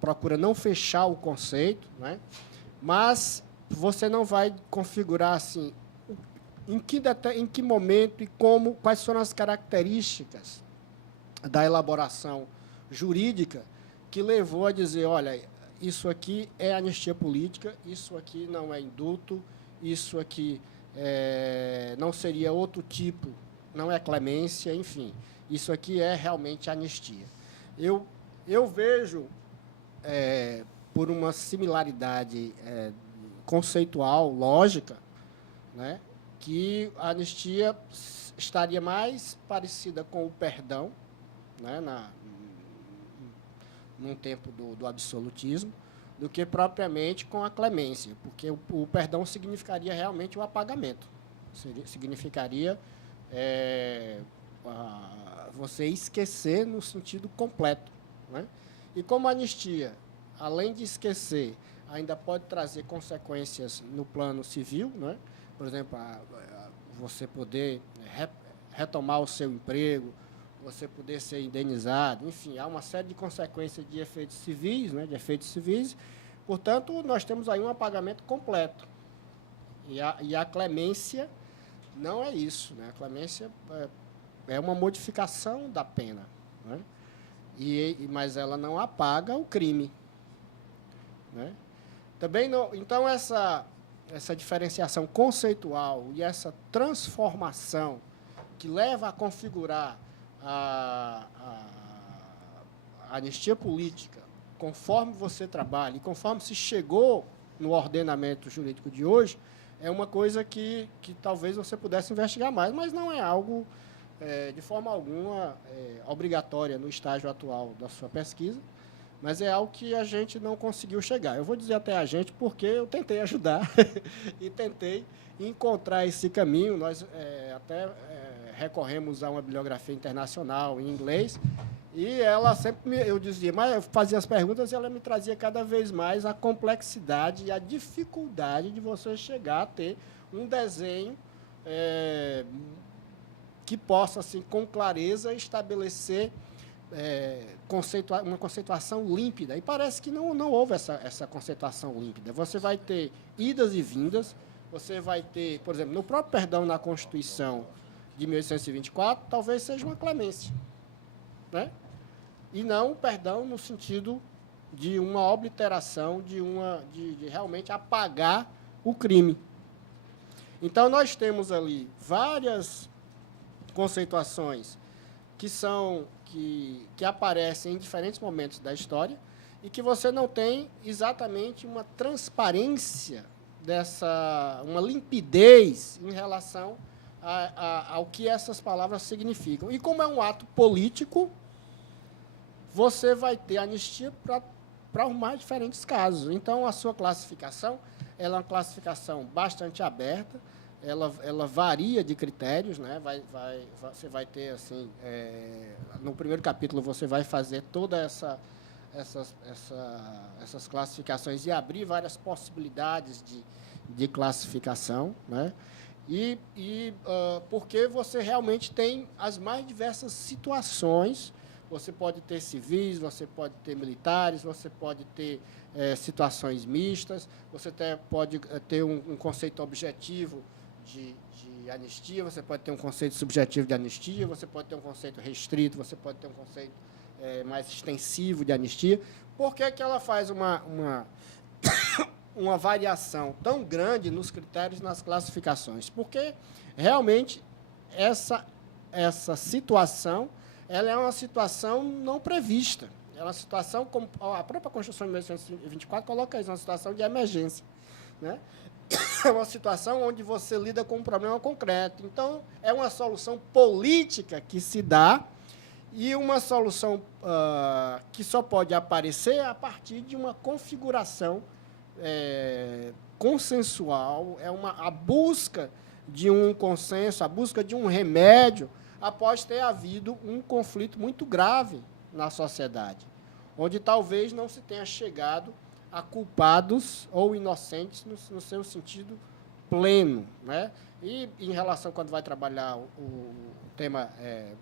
procura não fechar o conceito, né? Mas você não vai configurar assim em que momento e quais foram as características da elaboração jurídica que levou a dizer, olha, isso aqui é anistia política, isso aqui não é indulto, isso aqui não seria outro tipo, não é clemência, enfim, isso aqui é realmente anistia. Eu vejo, por uma similaridade conceitual, lógica, né, que a anistia estaria mais parecida com o perdão, né, num tempo do absolutismo, do que propriamente com a clemência, porque o perdão significaria realmente o apagamento, significaria você esquecer no sentido completo, né? E como a anistia, além de esquecer, ainda pode trazer consequências no plano civil, né? Por exemplo, você poder retomar o seu emprego, você poder ser indenizado, enfim, há uma série de consequências de efeitos civis, né? De efeitos civis. Portanto, nós temos aí um apagamento completo. E a clemência não é isso, né? A clemência é uma modificação da pena, né? Mas ela não apaga o crime, né? Também não, então essa diferenciação conceitual e essa transformação que leva a configurar a anistia política conforme você trabalha e conforme se chegou no ordenamento jurídico de hoje, é uma coisa que talvez você pudesse investigar mais, mas não é algo, de forma alguma, obrigatória no estágio atual da sua pesquisa, mas é algo que a gente não conseguiu chegar. Eu vou dizer até a gente porque eu tentei ajudar e tentei encontrar esse caminho. Nós até recorremos a uma bibliografia internacional em inglês, e ela sempre eu dizia, mas eu fazia as perguntas e ela me trazia cada vez mais a complexidade e a dificuldade de você chegar a ter um desenho que possa, assim, com clareza, estabelecer uma conceituação límpida. E parece que não houve essa conceituação límpida. Você vai ter idas e vindas, você vai ter, por exemplo, no próprio perdão na Constituição de 1824, talvez seja uma clemência, né? E não perdão no sentido de uma obliteração, de realmente apagar o crime. Então, nós temos ali várias conceituações que aparecem em diferentes momentos da história e que você não tem exatamente uma transparência uma limpidez em relação ao que essas palavras significam. E como é um ato político, você vai ter anistia para os mais diferentes casos. Então, a sua classificação ela é uma classificação bastante aberta, ela varia de critérios, né? Você vai ter, assim, no primeiro capítulo, você vai fazer todas essas classificações e abrir várias possibilidades de classificação, né? Porque você realmente tem as mais diversas situações. Você pode ter civis, você pode ter militares, você pode ter situações mistas, você pode ter um conceito objetivo de anistia, você pode ter um conceito subjetivo de anistia, você pode ter um conceito restrito, você pode ter um conceito mais extensivo de anistia. Por que ela faz uma variação tão grande nos critérios, nas classificações? Porque, realmente, essa situação ela é uma situação não prevista. É uma situação, como a própria Constituição de 1924 coloca isso, uma situação de emergência, né? É uma situação onde você lida com um problema concreto. Então, é uma solução política que se dá e uma solução que só pode aparecer a partir de uma configuração consensual, a busca de um consenso, a busca de um remédio após ter havido um conflito muito grave na sociedade, onde talvez não se tenha chegado a culpados ou inocentes no seu sentido pleno, né? E, em relação, quando vai trabalhar o tema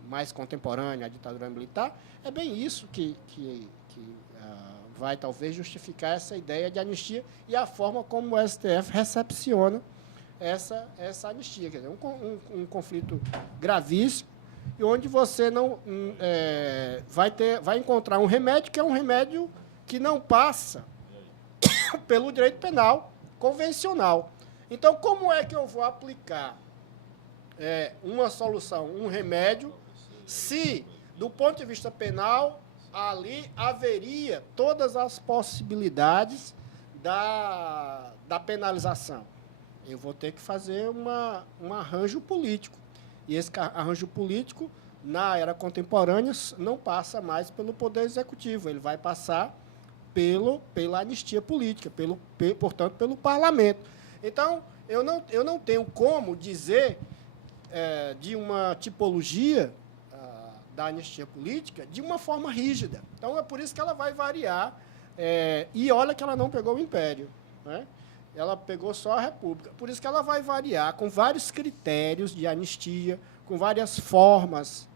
mais contemporâneo, a ditadura militar, é bem isso que vai, talvez, justificar essa ideia de anistia e a forma como o STF recepciona essa anistia. Quer dizer, um conflito gravíssimo, e onde você não vai encontrar um remédio que é um remédio que não passa pelo direito penal convencional. Então, como é que eu vou aplicar uma solução, um remédio, se, do ponto de vista penal, ali haveria todas as possibilidades da penalização? Eu vou ter que fazer um arranjo político. E esse arranjo político, na era contemporânea, não passa mais pelo Poder Executivo, ele vai passar pela anistia política, portanto, pelo Parlamento. Então, eu não tenho como dizer de uma tipologia da anistia política de uma forma rígida. Então, é por isso que ela vai variar. E olha que ela não pegou o Império, né? Ela pegou só a República. Por isso que ela vai variar com vários critérios de anistia, com várias formas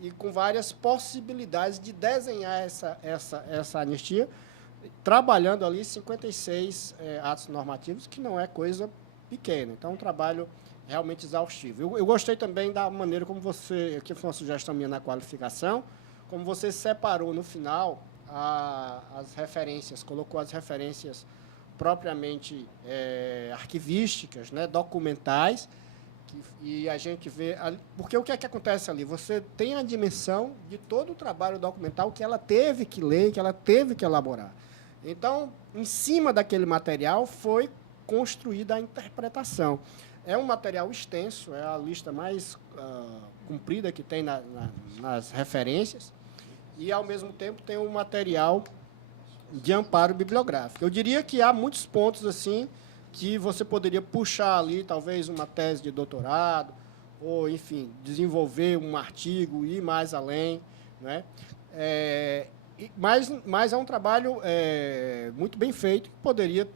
e com várias possibilidades de desenhar essa anistia, trabalhando ali 56 atos normativos, que não é coisa pequena. Então, é um trabalho realmente exaustivo. Eu gostei também da maneira como você, aqui foi uma sugestão minha na qualificação, como você separou no final as referências, colocou as referências propriamente arquivísticas, né, documentais, e a gente vê... Porque o que é que acontece ali? Você tem a dimensão de todo o trabalho documental que ela teve que ler, que ela teve que elaborar. Então, em cima daquele material, foi construída a interpretação. É um material extenso, é a lista mais comprida que tem nas referências, e, ao mesmo tempo, tem um material de amparo bibliográfico. Eu diria que há muitos pontos assim que você poderia puxar ali, talvez uma tese de doutorado, ou, enfim, desenvolver um artigo, ir mais além, né? Mas é um trabalho muito bem feito, que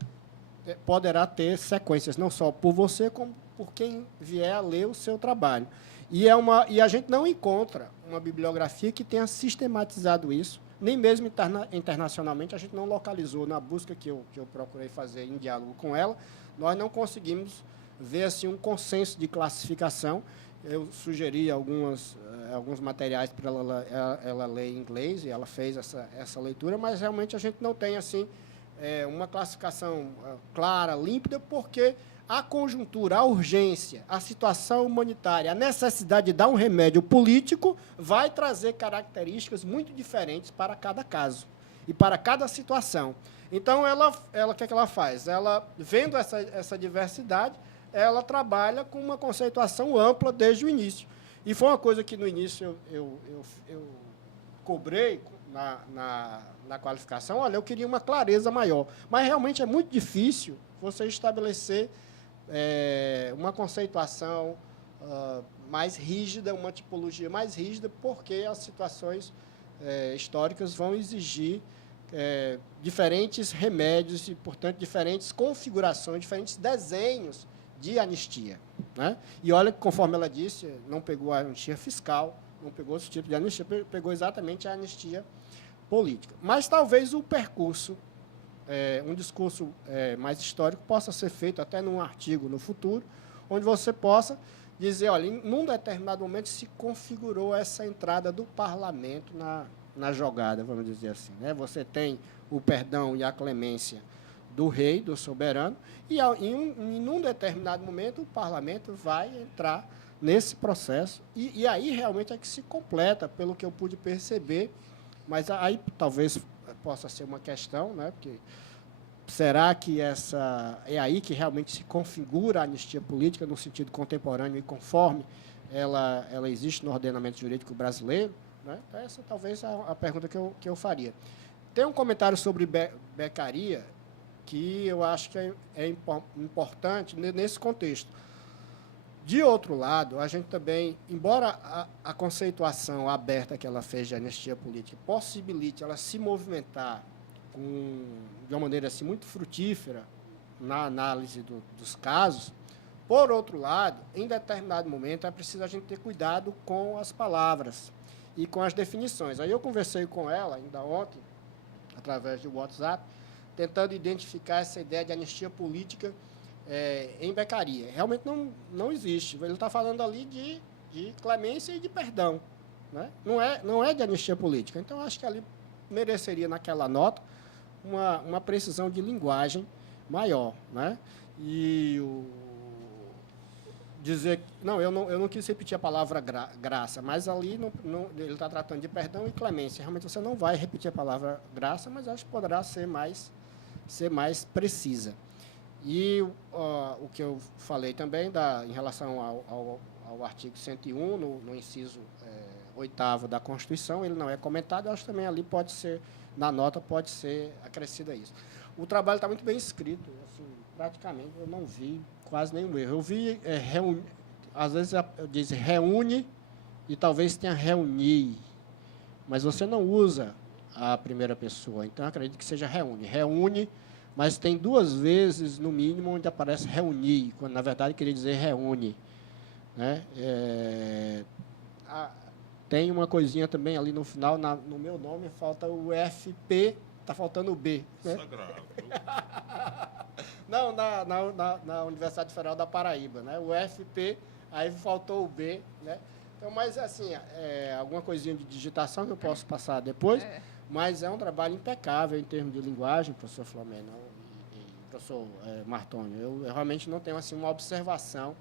poderá ter sequências, não só por você, como por quem vier a ler o seu trabalho. E a gente não encontra uma bibliografia que tenha sistematizado isso, nem mesmo internacionalmente, a gente não localizou na busca que eu procurei fazer em diálogo com ela, nós não conseguimos ver assim, um consenso de classificação. Eu sugeri alguns materiais para ela ler em inglês, e ela fez essa leitura, mas realmente a gente não tem assim, uma classificação clara, límpida, porque a conjuntura, a urgência, a situação humanitária, a necessidade de dar um remédio político vai trazer características muito diferentes para cada caso e para cada situação. Então, o que ela faz? Ela, vendo essa diversidade, ela trabalha com uma conceituação ampla desde o início. E foi uma coisa que, no início, eu cobrei na qualificação. Olha, eu queria uma clareza maior. Mas, realmente, é muito difícil você estabelecer uma conceituação mais rígida, uma tipologia mais rígida, porque as situações históricas vão exigir diferentes remédios e, portanto, diferentes configurações, diferentes desenhos de anistia, né? E olha que, conforme ela disse, não pegou a anistia fiscal, não pegou outro tipo de anistia, pegou exatamente a anistia política. Mas talvez o percurso, um discurso mais histórico, possa ser feito até num artigo no futuro, onde você possa dizer, olha, num determinado momento se configurou essa entrada do parlamento na jogada, vamos dizer assim, né? Você tem o perdão e a clemência do rei, do soberano, e num determinado momento o parlamento vai entrar nesse processo, e aí realmente é que se completa, pelo que eu pude perceber, mas aí talvez possa ser uma questão, né? Porque será que é aí que realmente se configura a anistia política no sentido contemporâneo e conforme ela existe no ordenamento jurídico brasileiro, né? Essa talvez é a pergunta que eu faria. Tem um comentário sobre Beccaria que eu acho que é importante nesse contexto. De outro lado, a gente também, embora a conceituação aberta que ela fez de anistia política possibilite ela se movimentar de uma maneira assim, muito frutífera na análise dos casos, por outro lado, em determinado momento, é preciso a gente ter cuidado com as palavras e com as definições. Aí eu conversei com ela, ainda ontem, através do WhatsApp, tentando identificar essa ideia de anistia política em Beccaria. Realmente não existe. Ele está falando ali de clemência e de perdão, né? Não é de anistia política. Então, acho que ali mereceria, naquela nota, uma precisão de linguagem maior, né? E dizer... Não, eu não quis repetir a palavra graça, mas ali ele está tratando de perdão e clemência. Realmente você não vai repetir a palavra graça, mas acho que poderá ser mais precisa. E o que eu falei também em relação ao artigo 101, no inciso 8º da Constituição, ele não é comentado, eu acho que também ali pode ser, na nota, pode ser acrescido isso. O trabalho está muito bem escrito, assim, praticamente eu não vi quase nenhum erro. Eu vi, às vezes diz reúne e talvez tenha reunir, mas você não usa a primeira pessoa, então acredito que seja reúne. Reúne, mas tem 2 vezes, no mínimo, onde aparece reunir, quando, na verdade, queria dizer reúne, né? Tem uma coisinha também ali no final, no meu nome, falta o FP, está faltando o B. Né? Sagrado. Não, na Universidade Federal da Paraíba, né? O FP, aí faltou o B, né? Então, mas, assim, alguma coisinha de digitação que eu posso passar depois, mas é um trabalho impecável em termos de linguagem, professor Flamengo e professor Martônio. Eu realmente não tenho assim, uma observação,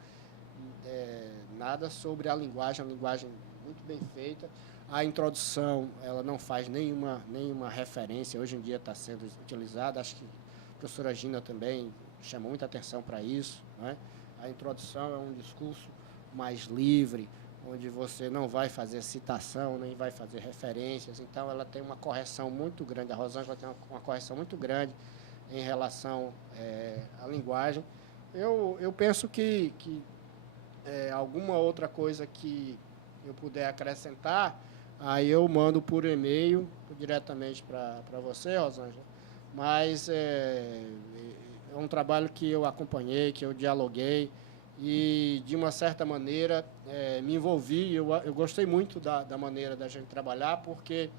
nada sobre a linguagem muito bem feita. A introdução, ela não faz nenhuma referência, hoje em dia está sendo utilizada, acho que a professora Gina também chamou muita atenção para isso, né? A introdução é um discurso mais livre, onde você não vai fazer citação, nem vai fazer referências. Então, ela tem uma correção muito grande, a Rosângela tem uma correção muito grande em relação à linguagem. Eu penso que alguma outra coisa que eu puder acrescentar, aí eu mando por e-mail diretamente para você, Rosângela. Mas é um trabalho que eu acompanhei, que eu dialoguei e, de uma certa maneira, me envolvi. Eu gostei muito da maneira da gente trabalhar, porque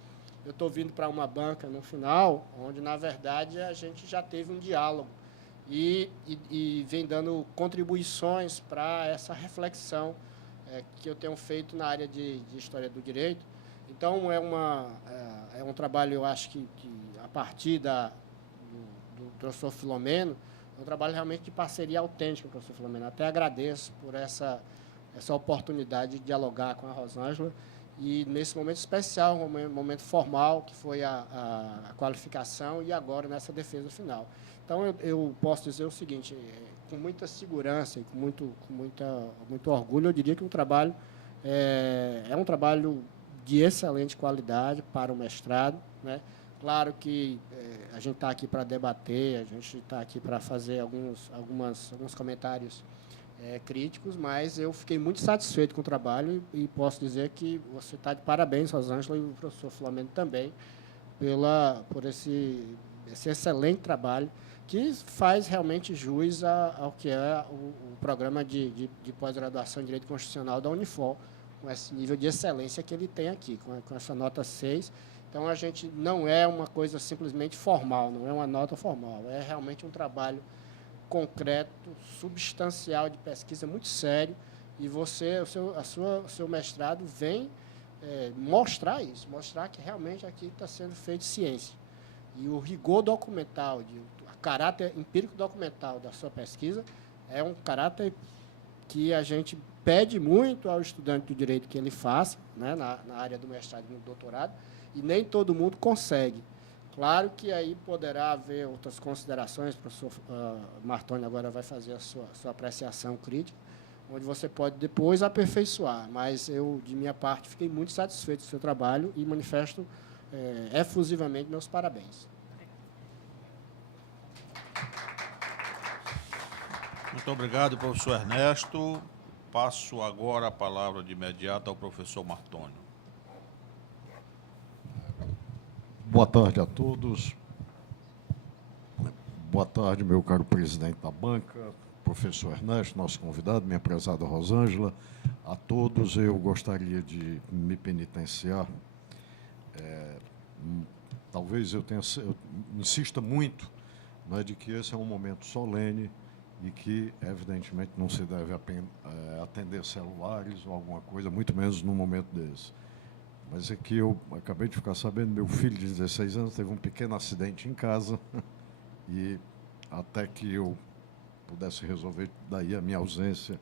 eu estou vindo para uma banca no final, onde, na verdade, a gente já teve um diálogo e vem dando contribuições para essa reflexão que eu tenho feito na área de História do Direito. Então, é um trabalho, eu acho que a partir do professor Filomeno, é um trabalho realmente de parceria autêntica com o professor Filomeno. Até agradeço por essa oportunidade de dialogar com a Rosângela e, nesse momento especial, um momento formal, que foi a qualificação, e agora nessa defesa final. Então, eu posso dizer o seguinte, com muita segurança e com muito orgulho, eu diria que o trabalho é um trabalho de excelente qualidade para o mestrado, né? Claro que a gente está aqui para debater, a gente está aqui para fazer alguns comentários críticos, mas eu fiquei muito satisfeito com o trabalho e posso dizer que você está de parabéns, Rosângela, e o professor Filomeno também, por esse excelente trabalho, que faz realmente jus ao que é o programa de pós-graduação em Direito Constitucional da Unifor, com esse nível de excelência que ele tem aqui, com essa nota 6. Então, a gente não é uma coisa simplesmente formal, não é uma nota formal, é realmente um trabalho concreto, substancial de pesquisa, muito sério, e o seu mestrado vem mostrar isso, mostrar que realmente aqui está sendo feito ciência. E o rigor documental, o caráter empírico documental da sua pesquisa é um caráter que a gente pede muito ao estudante do direito que ele faça, né, na área do mestrado e do doutorado, e nem todo mundo consegue. Claro que aí poderá haver outras considerações, o professor Martoni agora vai fazer a sua apreciação crítica, onde você pode depois aperfeiçoar, mas eu, de minha parte, fiquei muito satisfeito do seu trabalho e manifesto efusivamente meus parabéns. Muito obrigado, professor Ernesto. Passo agora a palavra de imediato ao professor Martônio. Boa tarde a todos. Boa tarde, meu caro presidente da banca, professor Ernesto, nosso convidado, minha prezada Rosângela. A todos, eu gostaria de me penitenciar. Talvez eu insista muito, né, de que esse é um momento solene e que, evidentemente, não se deve atender celulares ou alguma coisa, muito menos num momento desse. Mas é que eu acabei de ficar sabendo, meu filho de 16 anos teve um pequeno acidente em casa e até que eu pudesse resolver daí a minha ausência,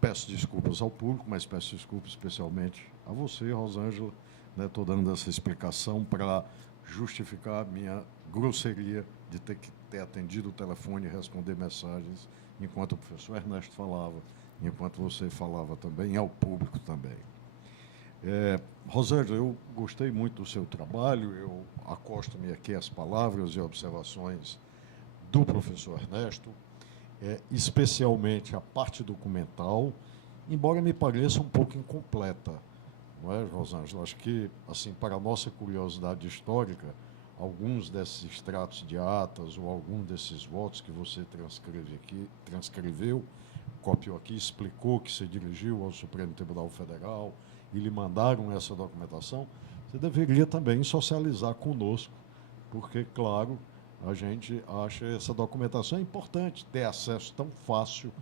peço desculpas ao público, mas peço desculpas especialmente a você, Rosângela, né? Estou dando essa explicação para justificar a minha grosseria de ter que ter atendido o telefone e responder mensagens enquanto o professor Ernesto falava, enquanto você falava também, e ao público também. Rosângela, eu gostei muito do seu trabalho, eu acosto-me aqui às palavras e observações do professor Ernesto, especialmente a parte documental, embora me pareça um pouco incompleta, não é, Rosângela? Acho que, assim, para a nossa curiosidade histórica, alguns desses extratos de atas ou algum desses votos que você transcreveu, copiou aqui, explicou que se dirigiu ao Supremo Tribunal Federal e lhe mandaram essa documentação, você deveria também socializar conosco, porque, claro, a gente acha essa documentação é importante, ter acesso tão fácil,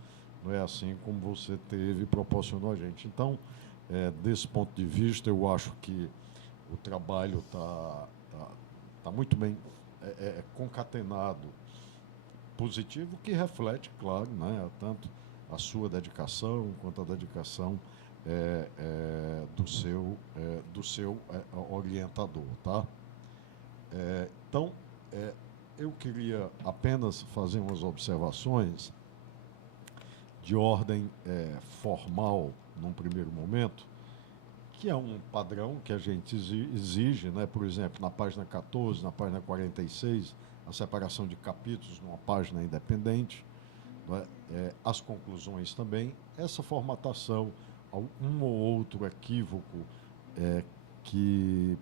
não é assim como você teve e proporcionou a gente. Então, desse ponto de vista, eu acho que o trabalho está muito bem concatenado, positivo, que reflete, claro, né, tanto a sua dedicação quanto a dedicação do seu orientador, tá? Então, eu queria apenas fazer umas observações de ordem formal, num primeiro momento, que é um padrão que a gente exige, né? Por exemplo, na página 14, na página 46, a separação de capítulos numa página independente, né? As conclusões também, essa formatação, um ou outro equívoco que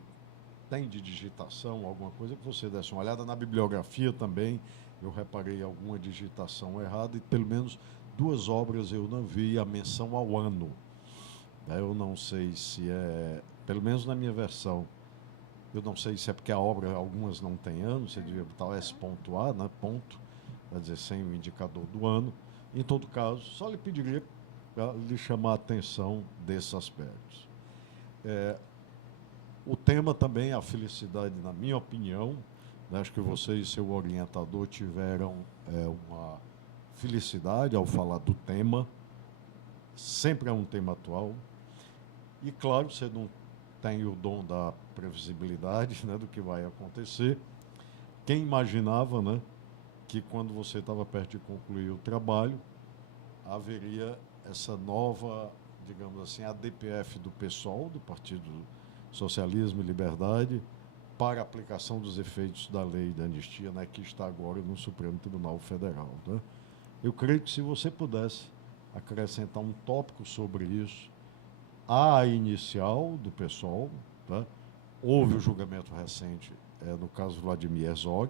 tem de digitação, alguma coisa que você desse uma olhada na bibliografia também, eu reparei alguma digitação errada e pelo menos 2 obras eu não vi a menção ao ano. Eu não sei se é, pelo menos na minha versão, eu não sei se é porque a obra, algumas não tem ano, você devia botar S.A, né, ponto, quer dizer, sem o indicador do ano. Em todo caso, só lhe pediria para lhe chamar a atenção desses aspectos. O tema também, a felicidade, na minha opinião, né, acho que você e seu orientador tiveram uma felicidade ao falar do tema, sempre é um tema atual. E, claro, você não tem o dom da previsibilidade, né, do que vai acontecer. Quem imaginava, né, que quando você estava perto de concluir o trabalho, haveria essa nova, digamos assim, ADPF do PSOL, do Partido Socialismo e Liberdade, para a aplicação dos efeitos da lei da anistia, né, que está agora no Supremo Tribunal Federal. Né? Eu creio que se você pudesse acrescentar um tópico sobre isso, a inicial do PSOL, tá? Houve o julgamento recente, no caso Vladimir Herzog,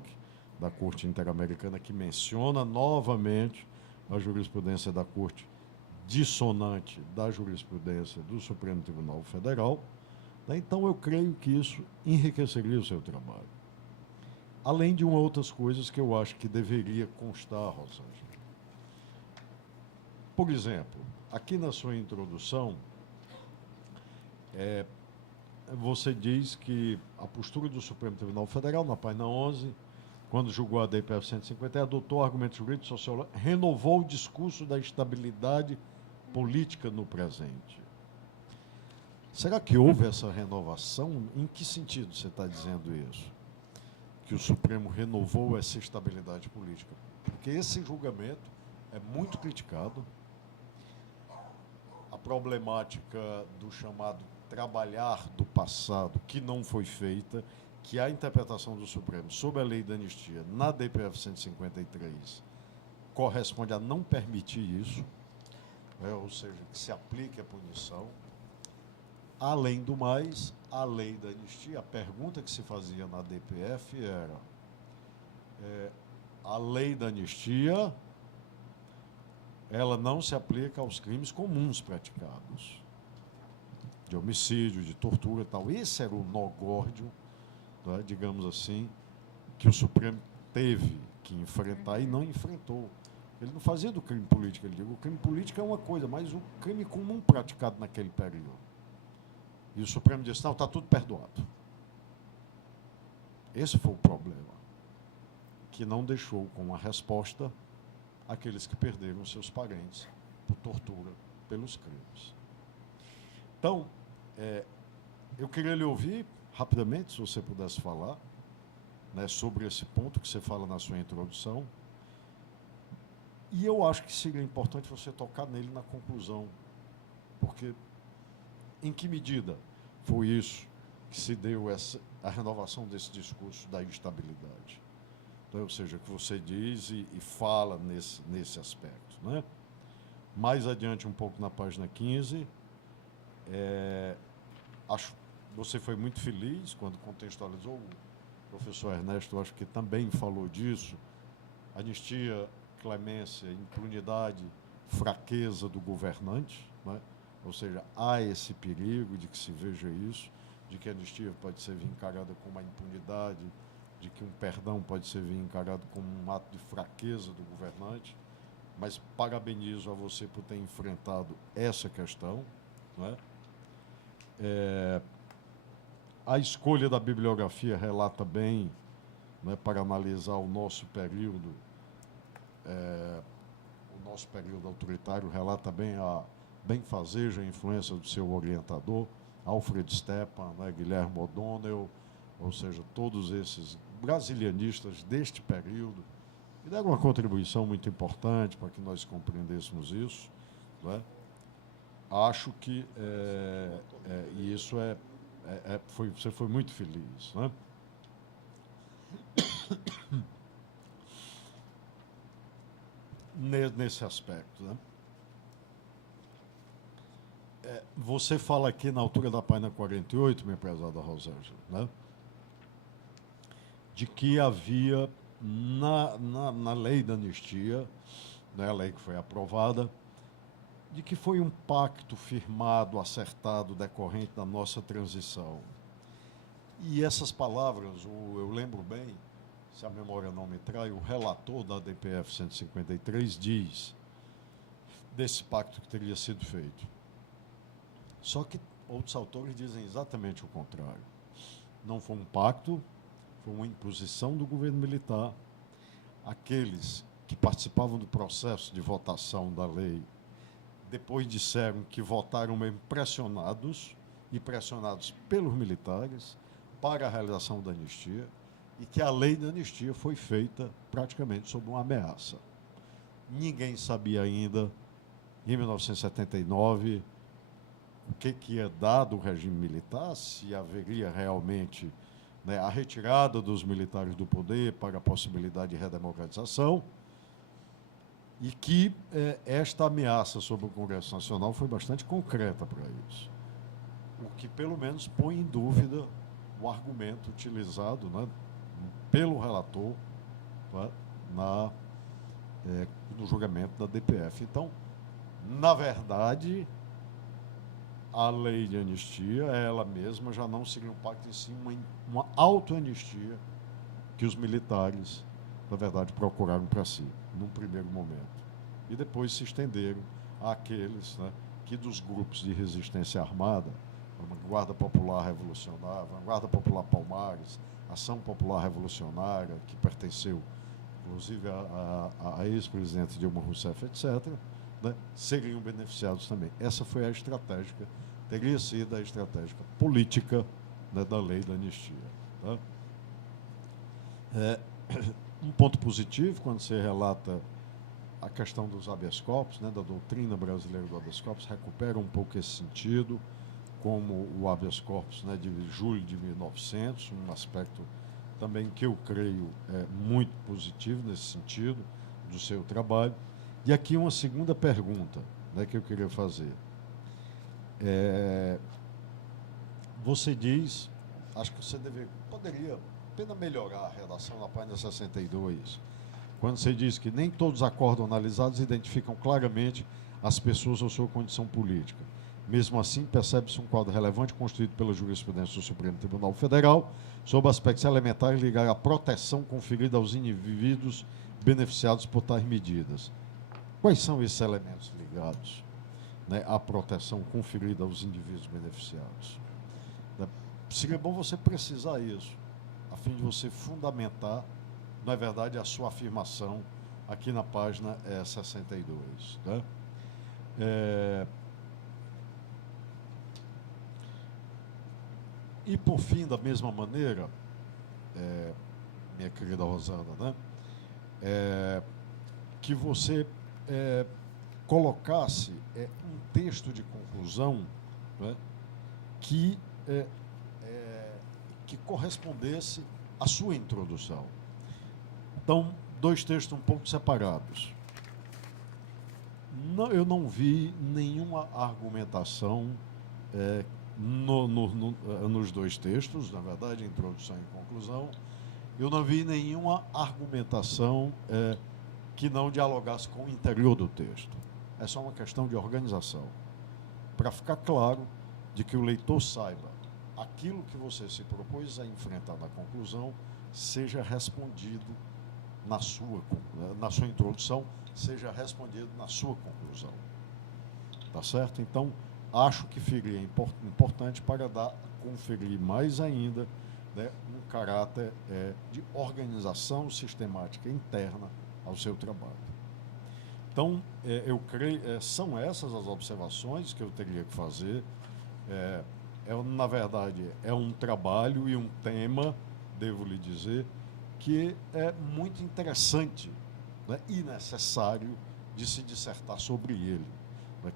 da Corte Interamericana, que menciona novamente a jurisprudência da Corte dissonante da jurisprudência do Supremo Tribunal Federal. Né? Então, eu creio que isso enriqueceria o seu trabalho. Além de outras coisas que eu acho que deveria constar, Rosângela. Por exemplo, aqui na sua introdução, você diz que a postura do Supremo Tribunal Federal, na página 11, quando julgou a DPF 150, adotou argumentos jurídicos sociológicos, renovou o discurso da estabilidade política no presente. Será que houve essa renovação? Em que sentido você está dizendo isso? Que o Supremo renovou essa estabilidade política? Porque esse julgamento é muito criticado. A problemática do chamado trabalhar do passado, que não foi feita, que a interpretação do Supremo sobre a lei da anistia na DPF 153 corresponde a não permitir isso, ou seja, que se aplique a punição. Além do mais, a lei da anistia, a pergunta que se fazia na DPF era a lei da anistia, ela não se aplica aos crimes comuns praticados, de homicídio, de tortura e tal. Esse era o nó górdio, né, digamos assim, que o Supremo teve que enfrentar e não enfrentou. Ele não fazia do crime político, ele diz, o crime político é uma coisa, mas o crime comum praticado naquele período. E o Supremo disse, não, está tudo perdoado. Esse foi o problema, que não deixou com a resposta aqueles que perderam seus parentes por tortura, pelos crimes. Então, eu queria lhe ouvir rapidamente, se você pudesse falar, né, sobre esse ponto que você fala na sua introdução. E eu acho que seria importante você tocar nele na conclusão, porque em que medida foi isso que se deu a renovação desse discurso da instabilidade? Então, ou seja, que você diz e fala nesse aspecto. Né? Mais adiante, um pouco na página 15, você foi muito feliz quando contextualizou, o professor Ernesto, acho que também falou disso, anistia, clemência, impunidade, fraqueza do governante, né? Ou seja, há esse perigo de que se veja isso, de que a anistia pode ser encarada como uma impunidade, de que um perdão pode ser encarado como um ato de fraqueza do governante, mas parabenizo a você por ter enfrentado essa questão. Né? A escolha da bibliografia relata bem, né, para analisar o nosso período autoritário, relata bem a benfazeja influência do seu orientador, Alfred Stepan, né, Guilherme O'Donnell, ou seja, todos esses brasilianistas deste período, que deram uma contribuição muito importante para que nós compreendêssemos isso. Né? acho que e isso você foi muito feliz, né? Nesse aspecto, né? Você fala aqui na altura da página 48, minha prezada Rosângela, né? De que havia na lei da anistia, né, a lei que foi aprovada, de que foi um pacto firmado, acertado, decorrente da nossa transição. E essas palavras, eu lembro bem, se a memória não me trai, o relator da DPF 153 diz desse pacto que teria sido feito. Só que outros autores dizem exatamente o contrário. Não foi um pacto, foi uma imposição do governo militar. Aqueles que participavam do processo de votação da lei depois disseram que votaram mesmo pressionados, e pressionados pelos militares, para a realização da anistia, e que a lei da anistia foi feita praticamente sob uma ameaça. Ninguém sabia ainda, em 1979, o que ia dar do regime militar, se haveria realmente, né, a retirada dos militares do poder para a possibilidade de redemocratização, e que esta ameaça sobre o Congresso Nacional foi bastante concreta para isso. O que, pelo menos, põe em dúvida o argumento utilizado, né, pelo relator, né, no julgamento da DPF. Então, na verdade, a lei de anistia, ela mesma já não seria um pacto, em si uma autoanistia que os militares, na verdade, procuraram para si, num primeiro momento. E depois se estenderam àqueles, né, que dos grupos de resistência armada, a Guarda Popular Revolucionária, a Guarda Popular Palmares, Ação Popular Revolucionária, que pertenceu, inclusive, a ex-presidente Dilma Rousseff, etc., né, seriam beneficiados também. Essa foi a estratégica, teria sido a estratégica política, né, da lei da anistia. Tá? Um ponto positivo, quando você relata a questão dos habeas corpus, né, da doutrina brasileira do habeas corpus, recupera um pouco esse sentido, como o habeas corpus, né, de julho de 1900, um aspecto também que eu creio muito positivo nesse sentido, do seu trabalho. E aqui uma segunda pergunta, né, que eu queria fazer. Você diz, acho que você poderia apenas melhorar a redação na página 62, quando você diz que nem todos os acordos analisados identificam claramente as pessoas ou sua condição política. Mesmo assim, percebe-se um quadro relevante constituído pela jurisprudência do Supremo Tribunal Federal sobre aspectos elementares ligados à proteção conferida aos indivíduos beneficiados por tais medidas. Quais são esses elementos ligados, né, à proteção conferida aos indivíduos beneficiados? Seria bom você precisar isso, a fim de você fundamentar, na verdade, a sua afirmação aqui na página 62. Né? E, por fim, da mesma maneira, minha querida Rosana, né, que você colocasse um texto de conclusão, né, que correspondesse à sua introdução. Então, dois textos um pouco separados. Eu não vi nenhuma argumentação nos dois textos, na verdade, introdução e conclusão. Eu não vi nenhuma argumentação que não dialogasse com o interior do texto. É só uma questão de organização, para ficar claro de que o leitor saiba aquilo que você se propôs a enfrentar na conclusão seja respondido na sua introdução, seja respondido na sua conclusão. Tá certo? Então, acho que seria importante para conferir mais ainda, né, um caráter de organização sistemática interna ao seu trabalho. Então, eu creio, são essas as observações que eu teria que fazer. Na verdade, é um trabalho e um tema, devo lhe dizer, que é muito interessante, né, e necessário de se dissertar sobre ele.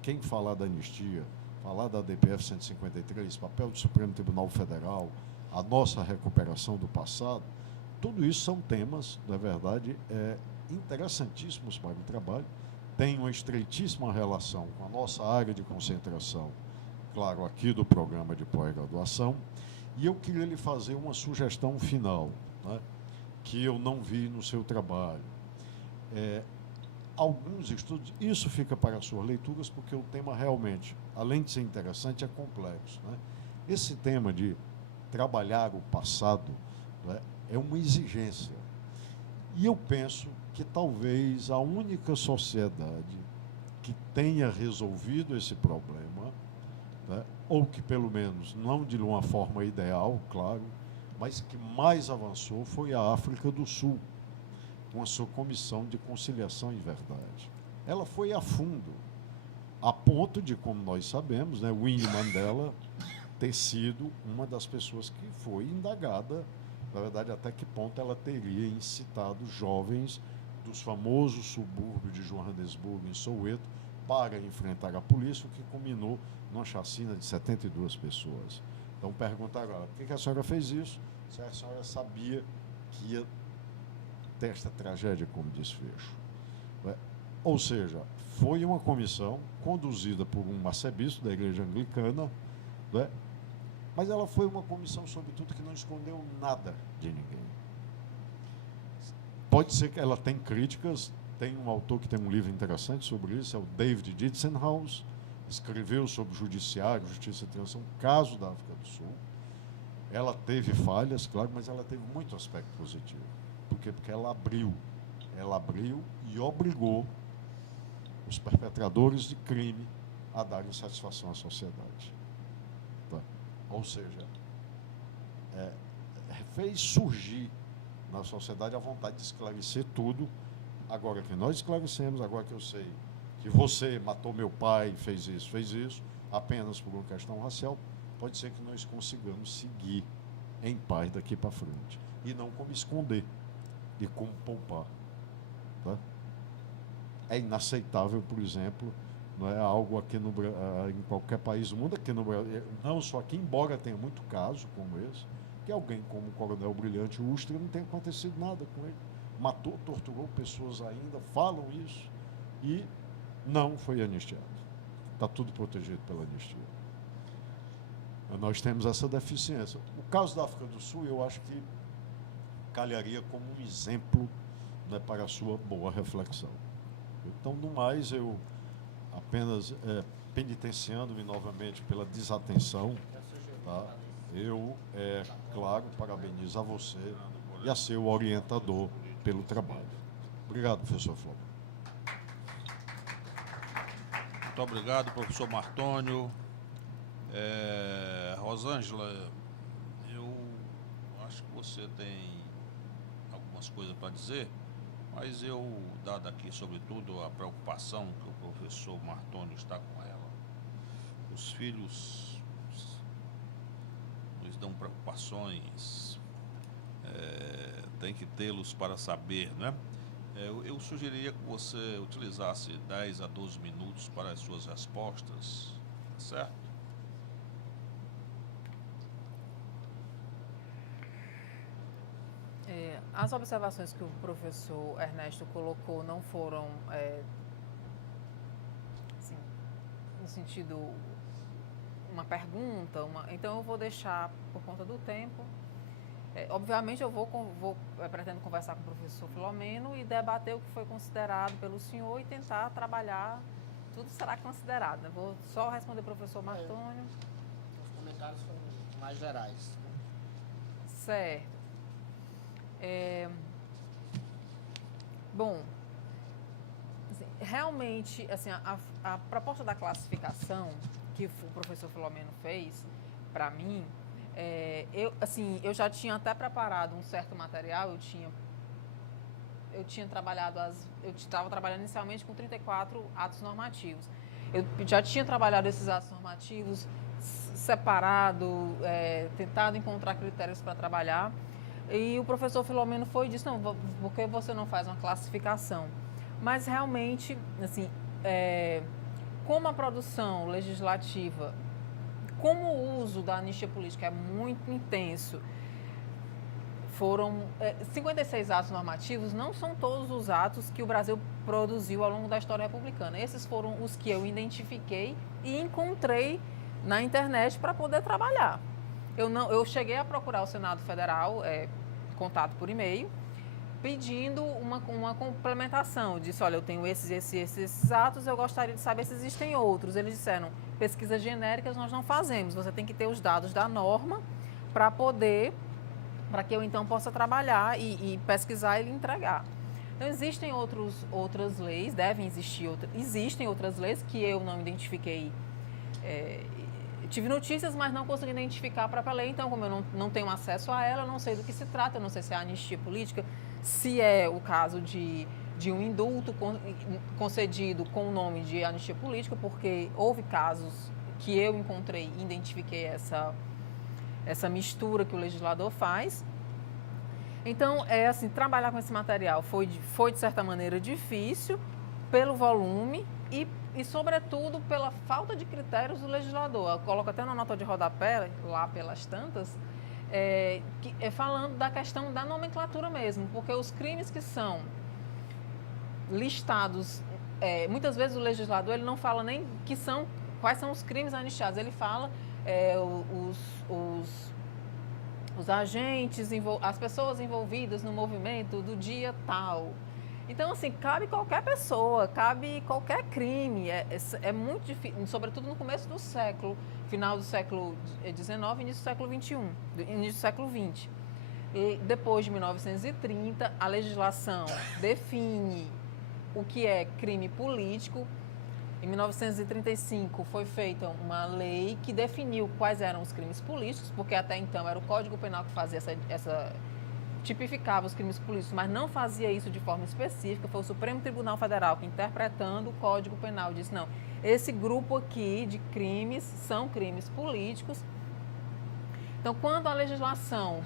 Quem falar da anistia, falar da DPF 153, papel do Supremo Tribunal Federal, a nossa recuperação do passado, tudo isso são temas, na verdade, interessantíssimos para o trabalho, tem uma estreitíssima relação com a nossa área de concentração, claro, aqui do programa de pós-graduação, e eu queria lhe fazer uma sugestão final, né, que eu não vi no seu trabalho. Alguns estudos, isso fica para as suas leituras, porque o tema realmente, além de ser interessante, é complexo, né? Esse tema de trabalhar o passado, né, é uma exigência. E eu penso que talvez a única sociedade que tenha resolvido esse problema, né, ou que pelo menos não de uma forma ideal, claro, mas que mais avançou foi a África do Sul, com a sua Comissão de Conciliação e Verdade. Ela foi a fundo, a ponto de, como nós sabemos, né, Winnie Mandela ter sido uma das pessoas que foi indagada, na verdade, até que ponto ela teria incitado jovens dos famosos subúrbios de Joanesburgo, em Soweto, para enfrentar a polícia, o que culminou numa chacina de 72 pessoas. Então, perguntar agora, por que a senhora fez isso? Se a senhora sabia que ia ter esta tragédia como desfecho. Ou seja, foi uma comissão conduzida por um arcebispo da Igreja Anglicana, né? Mas ela foi uma comissão, sobretudo, que não escondeu nada de ninguém. Pode ser que ela tenha críticas, tem um autor que tem um livro interessante sobre isso, é o David Ditzenhaus, escreveu sobre o judiciário, justiça e transição, caso da África do Sul. Ela teve falhas, claro, mas ela teve muito aspecto positivo. Por quê? Porque ela abriu e obrigou os perpetradores de crime a darem satisfação à sociedade. Tá? Ou seja, fez surgir na sociedade a vontade de esclarecer tudo. Agora que nós esclarecemos, agora que eu sei que você matou meu pai, fez isso, apenas por uma questão racial, pode ser que nós consigamos seguir em paz daqui para frente. E não como esconder e como poupar. Tá? É inaceitável, por exemplo, não é algo aqui em qualquer país do mundo, aqui no Brasil, não só aqui, embora tenha muito caso como esse, que alguém como o Coronel Brilhante Ustra não tenha acontecido nada com ele. Matou, torturou pessoas ainda, falam isso, e não foi anistiado. Está tudo protegido pela anistia. Nós temos essa deficiência. O caso da África do Sul, eu acho que calharia como um exemplo, né, para a sua boa reflexão. Então, no mais, eu apenas penitenciando-me novamente pela desatenção, tá? Eu, claro, parabenizo a você e a seu orientador pelo trabalho. Obrigado, professor Flávio. Muito obrigado, professor Martônio. Rosângela, eu acho que você tem algumas coisas para dizer, mas eu, dado aqui, sobretudo, a preocupação que o professor Martônio está com ela, os filhos nos dão preocupações, tem que tê-los para saber, né? Eu sugeriria que você utilizasse 10 a 12 minutos para as suas respostas, certo? As observações que o professor Ernesto colocou não foram, assim, no sentido, uma pergunta, então eu vou deixar por conta do tempo. Obviamente eu pretendo conversar com o professor Filomeno e debater o que foi considerado pelo senhor e tentar trabalhar, tudo será considerado, né? Vou só responder ao professor Martônio. Os comentários foram mais gerais. Certo. Bom, assim, realmente, assim, a proposta da classificação que o professor Filomeno fez para mim, eu já tinha até preparado um certo material, eu estava trabalhando inicialmente com 34 atos normativos. Eu já tinha trabalhado esses atos normativos separado, tentado encontrar critérios para trabalhar. E o professor Filomeno foi e disse, não, por que você não faz uma classificação? Mas realmente, assim, como a produção legislativa, como o uso da anistia política é muito intenso, foram 56 atos normativos, não são todos os atos que o Brasil produziu ao longo da história republicana. Esses foram os que eu identifiquei e encontrei na internet para poder trabalhar. Eu cheguei a procurar o Senado Federal, contato por e-mail, pedindo uma complementação. Disse, olha, eu tenho esses atos, eu gostaria de saber se existem outros. Eles disseram, pesquisas genéricas nós não fazemos, você tem que ter os dados da norma para que eu então possa trabalhar e pesquisar e lhe entregar. Então existem outras leis, existem outras leis que eu não identifiquei. Tive notícias, mas não consegui identificar a própria lei, então como eu não tenho acesso a ela, eu não sei do que se trata, eu não sei se é anistia política, se é o caso de um indulto concedido com o nome de anistia política, porque houve casos que eu encontrei e identifiquei essa mistura que o legislador faz. Então, assim, trabalhar com esse material foi de certa maneira difícil pelo volume e sobretudo pela falta de critérios do legislador. Eu coloco até na nota de rodapé, lá pelas tantas, falando da questão da nomenclatura mesmo, porque os crimes que são listados, muitas vezes o legislador ele não fala nem quais são os crimes anistiados, ele fala os agentes, as pessoas envolvidas no movimento do dia tal. Então, assim, cabe qualquer pessoa, cabe qualquer crime. É muito difícil, sobretudo no começo do século, final do século XIX, início do século XXI, início do século XX. E depois de 1930, a legislação define o que é crime político. Em 1935 foi feita uma lei que definiu quais eram os crimes políticos, porque até então era o Código Penal que fazia tipificava os crimes políticos, mas não fazia isso de forma específica. Foi o Supremo Tribunal Federal que, interpretando o Código Penal, disse, não, esse grupo aqui de crimes são crimes políticos. Então, quando a legislação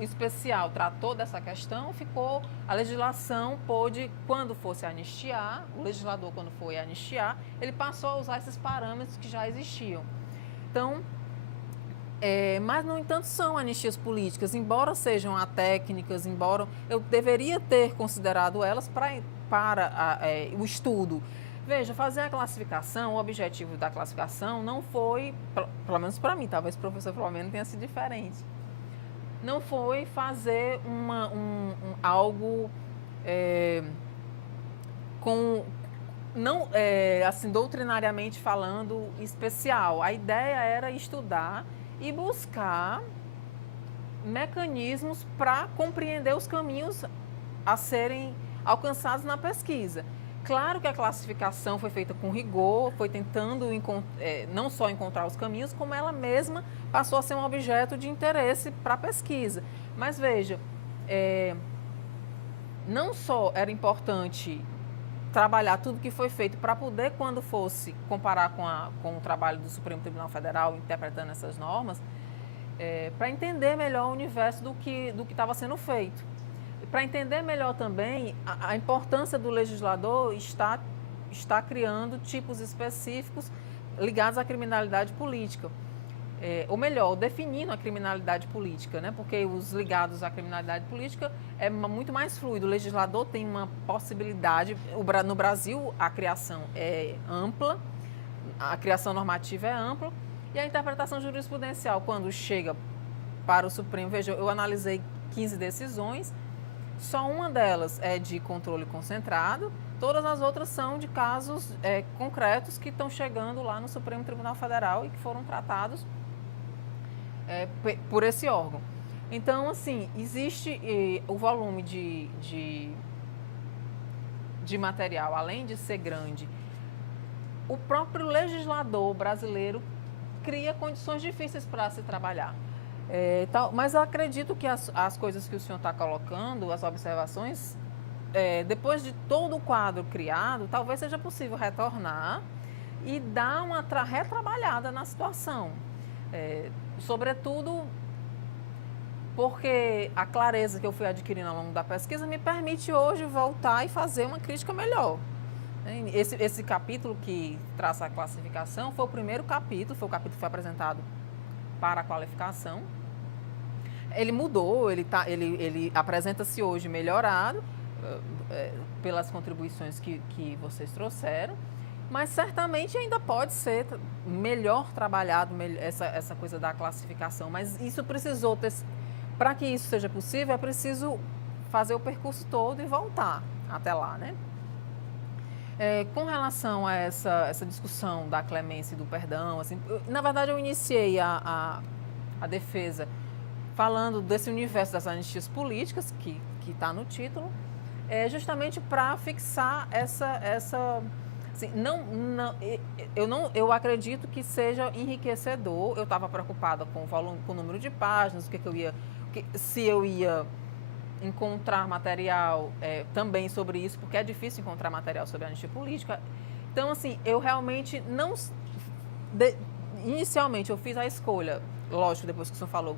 especial tratou dessa questão, a legislação pôde, quando fosse anistiar, o legislador, quando foi anistiar, ele passou a usar esses parâmetros que já existiam. Então, mas, no entanto, são anistias políticas, embora sejam atécnicas, embora eu deveria ter considerado elas para o estudo. Veja, fazer a classificação, o objetivo da classificação não foi, pelo menos para mim, talvez o professor Flamengo tenha sido diferente, não foi fazer algo assim, doutrinariamente falando, especial. A ideia era estudar e buscar mecanismos para compreender os caminhos a serem alcançados na pesquisa. Claro que a classificação foi feita com rigor, foi tentando não só encontrar os caminhos, como ela mesma passou a ser um objeto de interesse para a pesquisa. Mas veja, não só era importante trabalhar tudo que foi feito para poder, quando fosse comparar com o trabalho do Supremo Tribunal Federal, interpretando essas normas, para entender melhor o universo do que estava sendo feito. Para entender melhor também a importância do legislador está criando tipos específicos ligados à criminalidade política. Ou melhor, definindo a criminalidade política, né? Porque os ligados à criminalidade política é muito mais fluido. O legislador tem uma possibilidade. No Brasil, a criação é ampla, a criação normativa é ampla, e a interpretação jurisprudencial, quando chega para o Supremo, veja, eu analisei 15 decisões, só uma delas é de controle concentrado, todas as outras são de casos concretos que estão chegando lá no Supremo Tribunal Federal e que foram tratados por esse órgão. Então, assim, existe o volume de material, além de ser grande, o próprio legislador brasileiro cria condições difíceis para se trabalhar. Mas eu acredito que as coisas que o senhor está colocando, as observações, depois de todo o quadro criado, talvez seja possível retornar e dar uma retrabalhada na situação. Sobretudo porque a clareza que eu fui adquirindo ao longo da pesquisa me permite hoje voltar e fazer uma crítica melhor. Esse capítulo que traça a classificação foi o primeiro capítulo, foi o capítulo que foi apresentado para a qualificação. Ele mudou, ele apresenta-se hoje melhorado pelas contribuições que vocês trouxeram, mas certamente ainda pode ser melhor trabalhado essa coisa da classificação, mas isso precisou ter, para que isso seja possível, é preciso fazer o percurso todo e voltar até lá, né? Com relação a essa discussão da clemência e do perdão, assim, na verdade eu iniciei a defesa falando desse universo das anistias políticas, que está no título, justamente para fixar assim, eu acredito que seja enriquecedor. Eu estava preocupada com o volume, com o número de páginas, se eu ia encontrar material também sobre isso, porque é difícil encontrar material sobre a anistia política. Então, assim, eu realmente não... Inicialmente, eu fiz a escolha, lógico, depois que o senhor falou,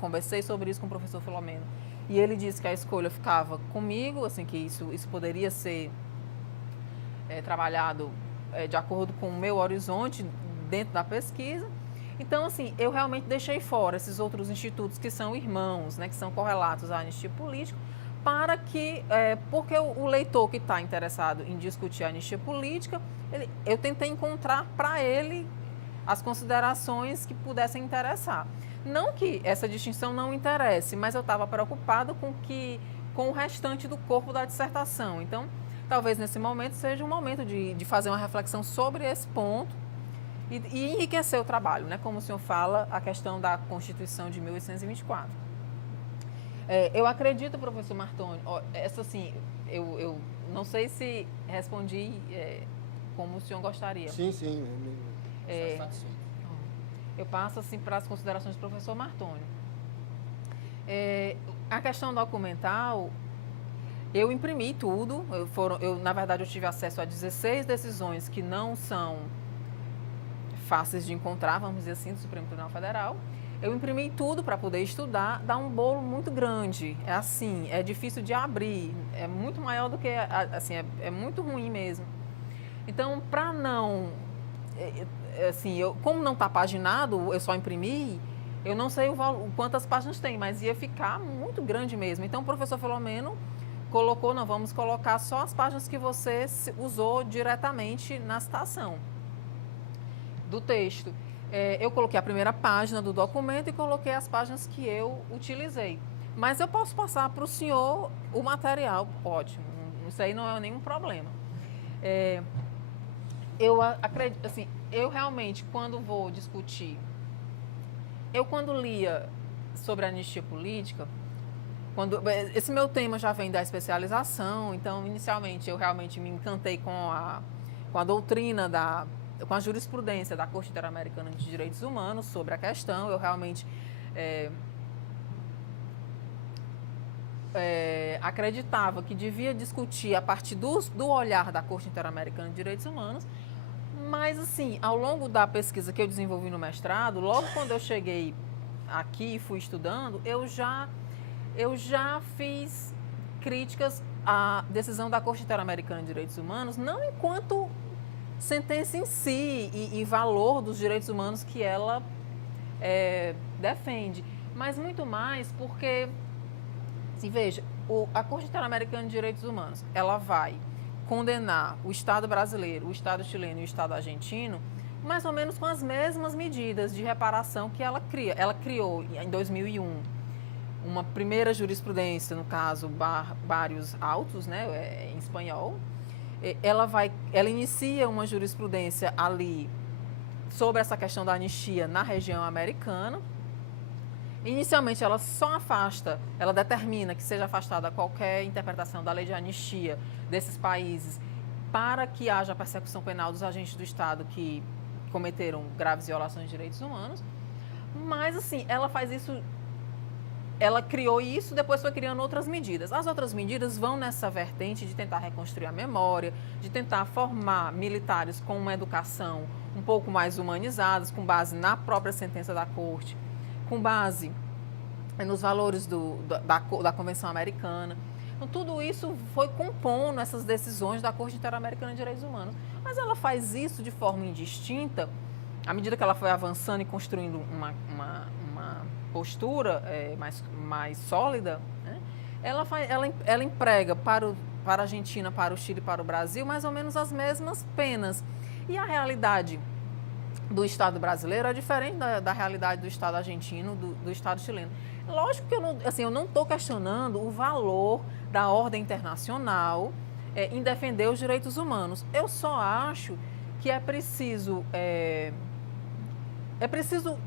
conversei sobre isso com o professor Filomeno, e ele disse que a escolha ficava comigo, assim, que isso poderia ser trabalhado de acordo com o meu horizonte dentro da pesquisa. Então, assim, eu realmente deixei fora esses outros institutos que são irmãos, né, que são correlatos à anistia política, para que, porque o leitor que está interessado em discutir a anistia política, eu tentei encontrar para ele as considerações que pudessem interessar. Não que essa distinção não interesse, mas eu estava preocupada com o restante do corpo da dissertação. Então, talvez nesse momento seja um momento de fazer uma reflexão sobre esse ponto e enriquecer o trabalho, né? Como o senhor fala, a questão da Constituição de 1824. Eu acredito, professor Martoni, assim, eu não sei se respondi como o senhor gostaria. Sim, satisfeito. Eu passo assim para as considerações do professor Martoni. A questão documental, eu imprimi tudo. Na verdade, eu tive acesso a 16 decisões que não são fáceis de encontrar, vamos dizer assim, do Supremo Tribunal Federal. Eu imprimi tudo para poder estudar, dá um bolo muito grande. É assim, é difícil de abrir, é muito maior do que, assim, é muito ruim mesmo. Então, para não, assim, como não está paginado, eu só imprimi, eu não sei quantas páginas tem, mas ia ficar muito grande mesmo. Então, o professor Filomeno colocou, não, vamos colocar só as páginas que você usou diretamente na citação do texto. Eu coloquei a primeira página do documento e coloquei as páginas que eu utilizei. Mas eu posso passar para o senhor o material, ótimo, isso aí não é nenhum problema. Eu acredito, assim, eu realmente, quando vou discutir, quando lia sobre a anistia política, esse meu tema já vem da especialização, então, inicialmente, eu realmente me encantei com a doutrina com a jurisprudência da Corte Interamericana de Direitos Humanos sobre a questão. Eu realmente acreditava que devia discutir a partir do olhar da Corte Interamericana de Direitos Humanos, mas, assim, ao longo da pesquisa que eu desenvolvi no mestrado, logo quando eu cheguei aqui e fui estudando, eu já fiz críticas à decisão da Corte Interamericana de Direitos Humanos, não enquanto sentença em si e valor dos direitos humanos que ela defende, mas muito mais porque, assim, veja, a Corte Interamericana de Direitos Humanos, ela vai condenar o Estado brasileiro, o Estado chileno e o Estado argentino, mais ou menos com as mesmas medidas de reparação que ela cria. Ela criou, em 2001, uma primeira jurisprudência, no caso, Barrios Autos, né, em espanhol. Ela inicia uma jurisprudência ali sobre essa questão da anistia na região americana. Inicialmente, ela só ela determina que seja afastada qualquer interpretação da lei de anistia desses países para que haja persecução penal dos agentes do Estado que cometeram graves violações de direitos humanos. Mas, assim, ela faz isso, ela criou isso, depois foi criando outras medidas. As outras medidas vão nessa vertente de tentar reconstruir a memória, de tentar formar militares com uma educação um pouco mais humanizadas, com base na própria sentença da Corte, com base nos valores da Convenção Americana. Então, tudo isso foi compondo essas decisões da Corte Interamericana de Direitos Humanos. Mas ela faz isso de forma indistinta, à medida que ela foi avançando e construindo uma postura mais sólida, né? Ela emprega para a Argentina, para o Chile e para o Brasil mais ou menos as mesmas penas. E a realidade do Estado brasileiro é diferente da realidade do Estado argentino, do Estado chileno. Lógico que eu não estou questionando o valor da ordem internacional em defender os direitos humanos. Eu só acho que é preciso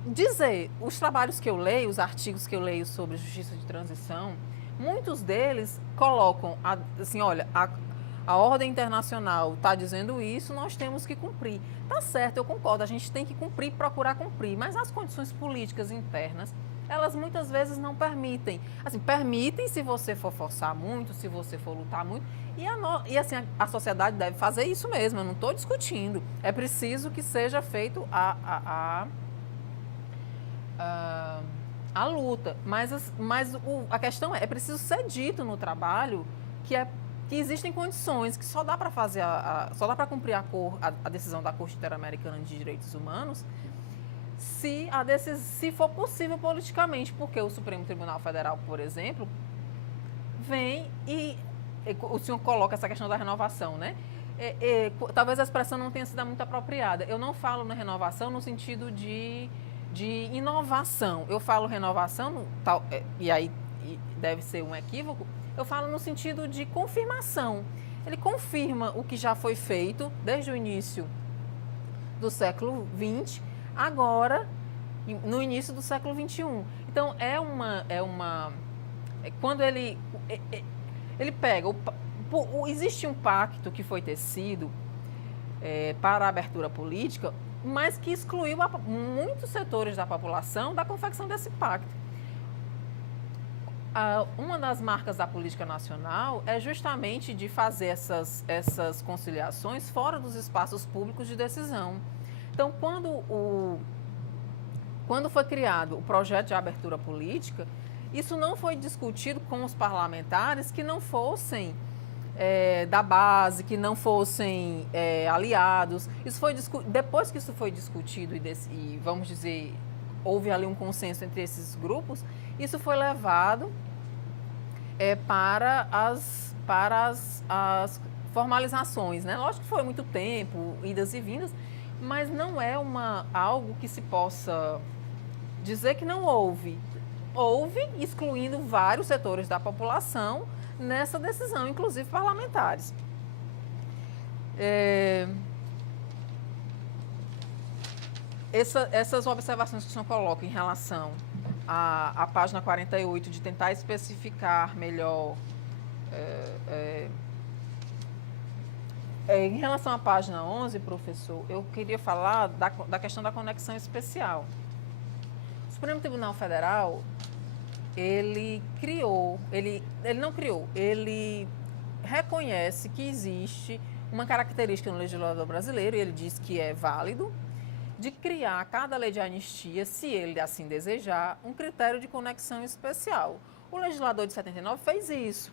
dizer, os trabalhos que eu leio, os artigos que eu leio sobre justiça de transição, muitos deles colocam, assim, olha, a ordem internacional está dizendo isso, nós temos que cumprir. Tá certo, eu concordo, a gente tem que cumprir, procurar cumprir, mas as condições políticas internas, elas muitas vezes não permitem. Assim, permitem se você for forçar muito, se você for lutar muito, e assim, a sociedade deve fazer isso mesmo, eu não estou discutindo. É preciso que seja feito a luta, mas a questão é preciso ser dito no trabalho que existem condições, que só dá para fazer só dá para cumprir a decisão da Corte Interamericana de Direitos Humanos se for possível politicamente, porque o Supremo Tribunal Federal, por exemplo, vem e o senhor coloca essa questão da renovação, né? Talvez a expressão não tenha sido muito apropriada. Eu não falo na renovação no sentido de inovação. Eu falo renovação, e aí deve ser um equívoco, eu falo no sentido de confirmação. Ele confirma o que já foi feito desde o início do século XX, agora, no início do século XXI. Então, quando ele pega, existe um pacto que foi tecido para a abertura política, mas que excluiu muitos setores da população da confecção desse pacto. Uma das marcas da política nacional é justamente de fazer essas conciliações fora dos espaços públicos de decisão. Então, quando foi criado o projeto de abertura política, isso não foi discutido com os parlamentares que não fossem da base, que não fossem aliados. Isso foi depois que isso foi discutido e, vamos dizer, houve ali um consenso entre esses grupos, isso foi levado para as formalizações, né? Lógico que foi muito tempo, idas e vindas, mas não é algo que se possa dizer que não houve. Houve, excluindo vários setores da população nessa decisão, inclusive parlamentares. Essas observações que o senhor coloca em relação à página 48, de tentar especificar melhor. Em relação à página 11, professor, eu queria falar da questão da conexão especial. O Supremo Tribunal Federal, ele reconhece que existe uma característica no legislador brasileiro, e ele diz que é válido, de criar a cada lei de anistia, se ele assim desejar, um critério de conexão especial. O legislador de 79 fez isso.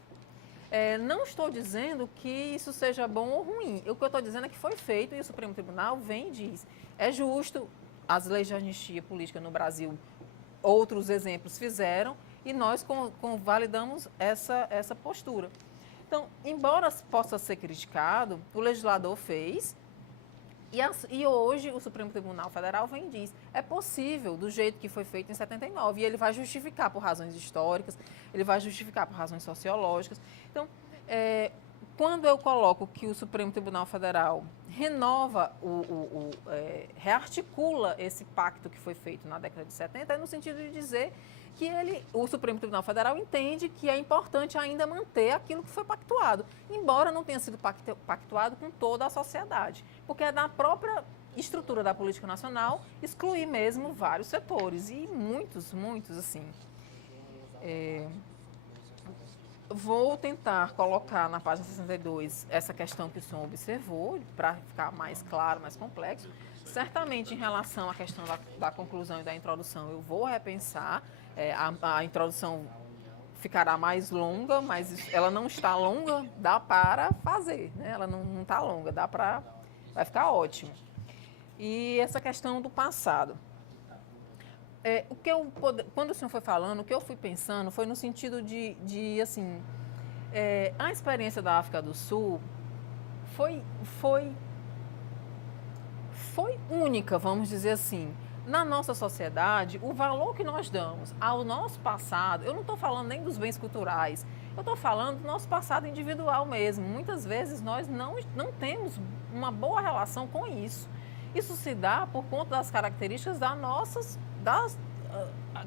Não estou dizendo que isso seja bom ou ruim. O que eu estou dizendo é que foi feito e o Supremo Tribunal vem e diz: é justo, as leis de anistia política no Brasil, outros exemplos fizeram, e nós validamos essa postura. Então, embora possa ser criticado, o legislador fez, e hoje o Supremo Tribunal Federal vem e diz: é possível, do jeito que foi feito em 79, e ele vai justificar por razões históricas, ele vai justificar por razões sociológicas. Então, quando eu coloco que o Supremo Tribunal Federal renova, rearticula esse pacto que foi feito na década de 70, é no sentido de dizer que o Supremo Tribunal Federal entende que é importante ainda manter aquilo que foi pactuado, embora não tenha sido pactuado com toda a sociedade, porque é da própria estrutura da política nacional excluir mesmo vários setores, e muitos, assim. Vou tentar colocar na página 62 essa questão que o senhor observou, para ficar mais claro, mais complexo. Certamente, em relação à questão da conclusão e da introdução, eu vou repensar. A introdução ficará mais longa, mas ela não está longa, dá para fazer, né? Ela não está longa, dá para... vai ficar ótimo. E essa questão do passado. Quando o senhor foi falando, o que eu fui pensando foi no sentido de assim, a experiência da África do Sul foi única, vamos dizer assim. Na nossa sociedade, o valor que nós damos ao nosso passado, eu não estou falando nem dos bens culturais, eu estou falando do nosso passado individual mesmo. Muitas vezes nós não temos uma boa relação com isso. Isso se dá por conta das características das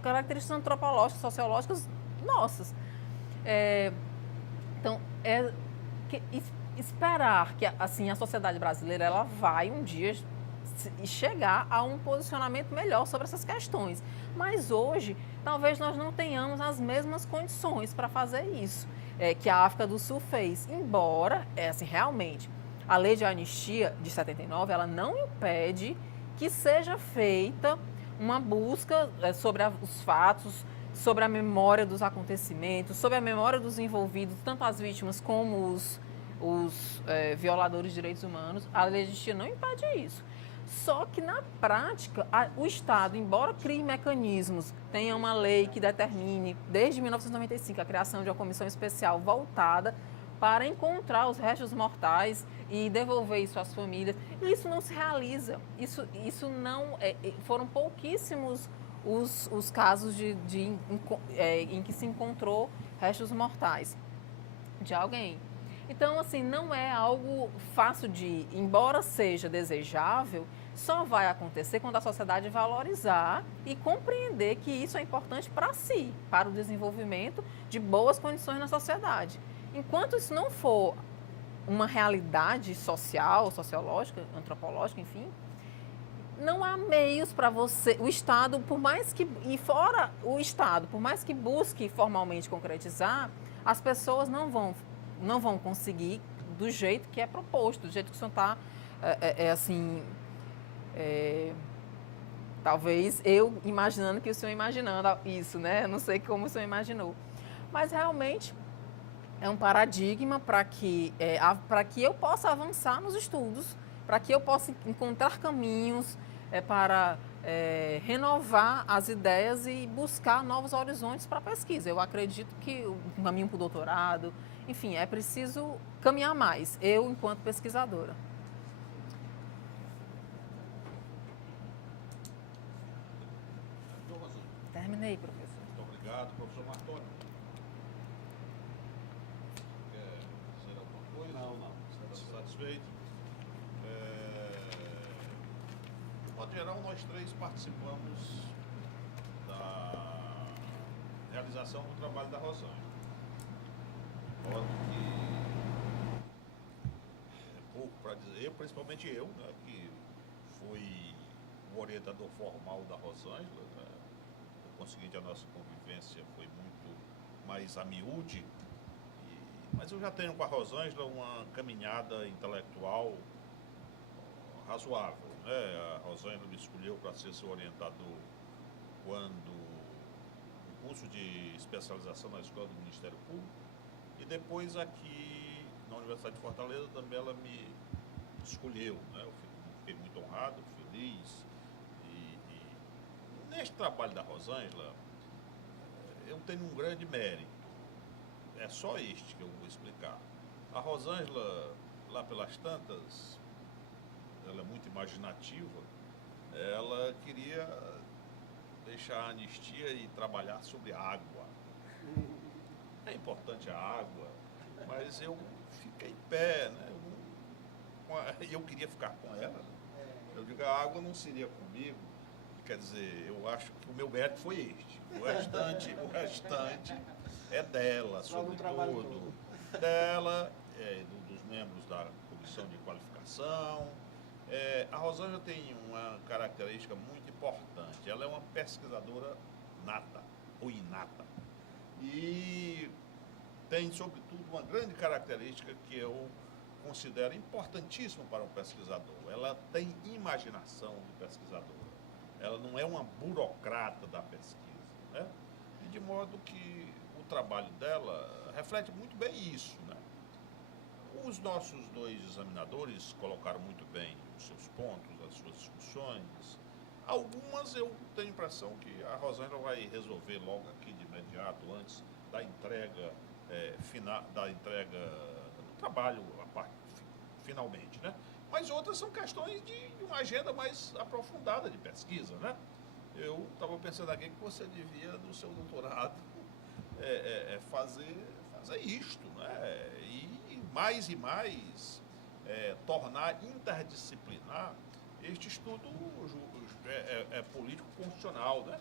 características antropológicas, sociológicas nossas. Então, esperar que assim, a sociedade brasileira ela vai um dia chegar a um posicionamento melhor sobre essas questões. Mas hoje, talvez nós não tenhamos as mesmas condições para fazer isso que a África do Sul fez. Embora, assim, realmente, a lei de anistia de 79, ela não impede que seja feita uma busca sobre os fatos, sobre a memória dos acontecimentos, sobre a memória dos envolvidos, tanto as vítimas como os violadores de direitos humanos. A lei de anistia não impede isso. Só que, na prática, o Estado, embora crie mecanismos, tenha uma lei que determine, desde 1995, a criação de uma comissão especial voltada para encontrar os restos mortais e devolver isso às famílias. E isso não se realiza. Isso não... foram pouquíssimos os casos em que se encontrou restos mortais de alguém. Então, assim, não é algo fácil embora seja desejável, só vai acontecer quando a sociedade valorizar e compreender que isso é importante para si, para o desenvolvimento de boas condições na sociedade. Enquanto isso não for uma realidade social, sociológica, antropológica, enfim, não há meios para você... O Estado, por mais que... E fora o Estado, por mais que busque formalmente concretizar, as pessoas não vão conseguir do jeito que é proposto, do jeito que o senhor está, assim, talvez eu imaginando que o senhor imaginando isso, né? Eu não sei como o senhor imaginou. Mas realmente é um paradigma para que eu possa avançar nos estudos, para que eu possa encontrar caminhos para renovar as ideias e buscar novos horizontes para a pesquisa. Eu acredito que o caminho para o doutorado, enfim, é preciso caminhar mais, eu enquanto pesquisadora. Terminei, professor. Muito obrigado, professor Martoni. Quer dizer alguma coisa? Não. Está satisfeito? De modo geral, nós três participamos da realização do trabalho da Rosângela. De modo que é pouco para dizer, principalmente eu, né, que fui o orientador formal da Rosângela, né? Por conseguinte, a nossa convivência foi muito mais a miúde, mas eu já tenho com a Rosângela uma caminhada intelectual razoável, né? A Rosângela me escolheu para ser seu orientador quando o curso de especialização na Escola do Ministério Público, e depois aqui na Universidade de Fortaleza também ela me escolheu, né? Eu fiquei muito honrado, feliz. E neste trabalho da Rosângela, eu tenho um grande mérito. É só este que eu vou explicar. A Rosângela, lá pelas tantas, ela é muito imaginativa, ela queria deixar a anistia e trabalhar sobre a água. É importante a água, mas eu fiquei em pé, né? Eu queria ficar com ela. Eu digo, a água não seria comigo. Quer dizer, eu acho que o meu mérito foi este. O restante é dela, sobretudo. Dela, dos membros da comissão de qualificação. A Rosângela tem uma característica muito importante. Ela é uma pesquisadora nata, ou inata. E tem, sobretudo, uma grande característica que eu considero importantíssima para um pesquisador. Ela tem imaginação de pesquisadora. Ela não é uma burocrata da pesquisa, né? E de modo que o trabalho dela reflete muito bem isso, né? Os nossos dois examinadores colocaram muito bem os seus pontos, as suas discussões. Algumas eu tenho a impressão que a Rosângela vai resolver logo aqui de imediato, antes da entrega final, da entrega do trabalho, finalmente, né? Mas outras são questões de uma agenda mais aprofundada de pesquisa, né? Eu estava pensando aqui que você devia, no seu doutorado, fazer isto, né? E mais tornar interdisciplinar este estudo político-constitucional, né?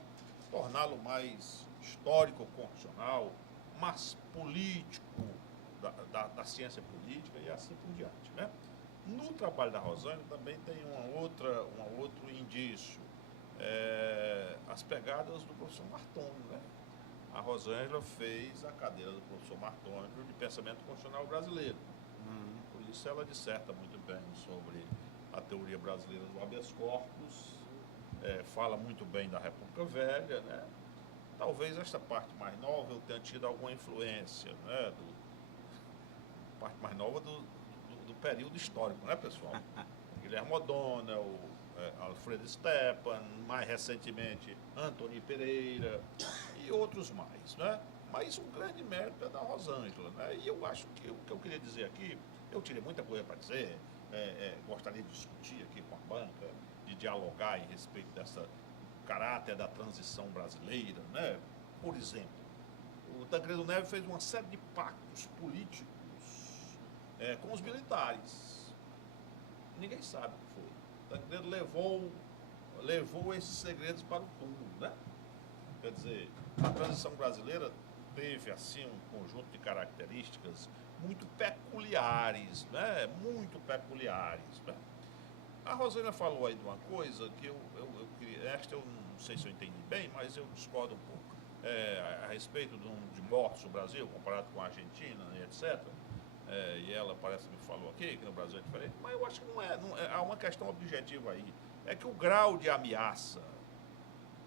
Torná-lo mais histórico-constitucional, mais político da ciência política e assim por diante, né? No trabalho da Rosângela também tem um outro indício, as pegadas do professor Martônio, né? A Rosângela fez a cadeira do professor Martônio de Pensamento Constitucional Brasileiro. Por isso ela disserta muito bem sobre a teoria brasileira do habeas corpus, fala muito bem da República Velha, né? Talvez esta parte mais nova eu tenha tido alguma influência, né? Parte mais nova do período histórico, né, pessoal? Guilherme O'Donnell, Alfredo Stepan, mais recentemente Antony Pereira e outros mais, né? Mas um grande mérito é da Rosângela, né? E eu acho que o que eu queria dizer aqui, eu tirei muita coisa para dizer, gostaria de discutir aqui com a banca, de dialogar em respeito dessa caráter da transição brasileira, né? Por exemplo, o Tancredo Neves fez uma série de pactos políticos com os militares. Ninguém sabe o que foi. Tancredo levou esses segredos para o túmulo, né? Quer dizer, a transição brasileira teve, assim, um conjunto de características muito peculiares, né? Muito peculiares, né? A Rosângela falou aí de uma coisa que eu queria, esta eu não sei se eu entendi bem, mas eu discordo um pouco, a respeito de mortos no Brasil, comparado com a Argentina, etc. E ela parece que me falou aqui que no Brasil é diferente, mas eu acho que não é, há uma questão objetiva aí, é que o grau de ameaça,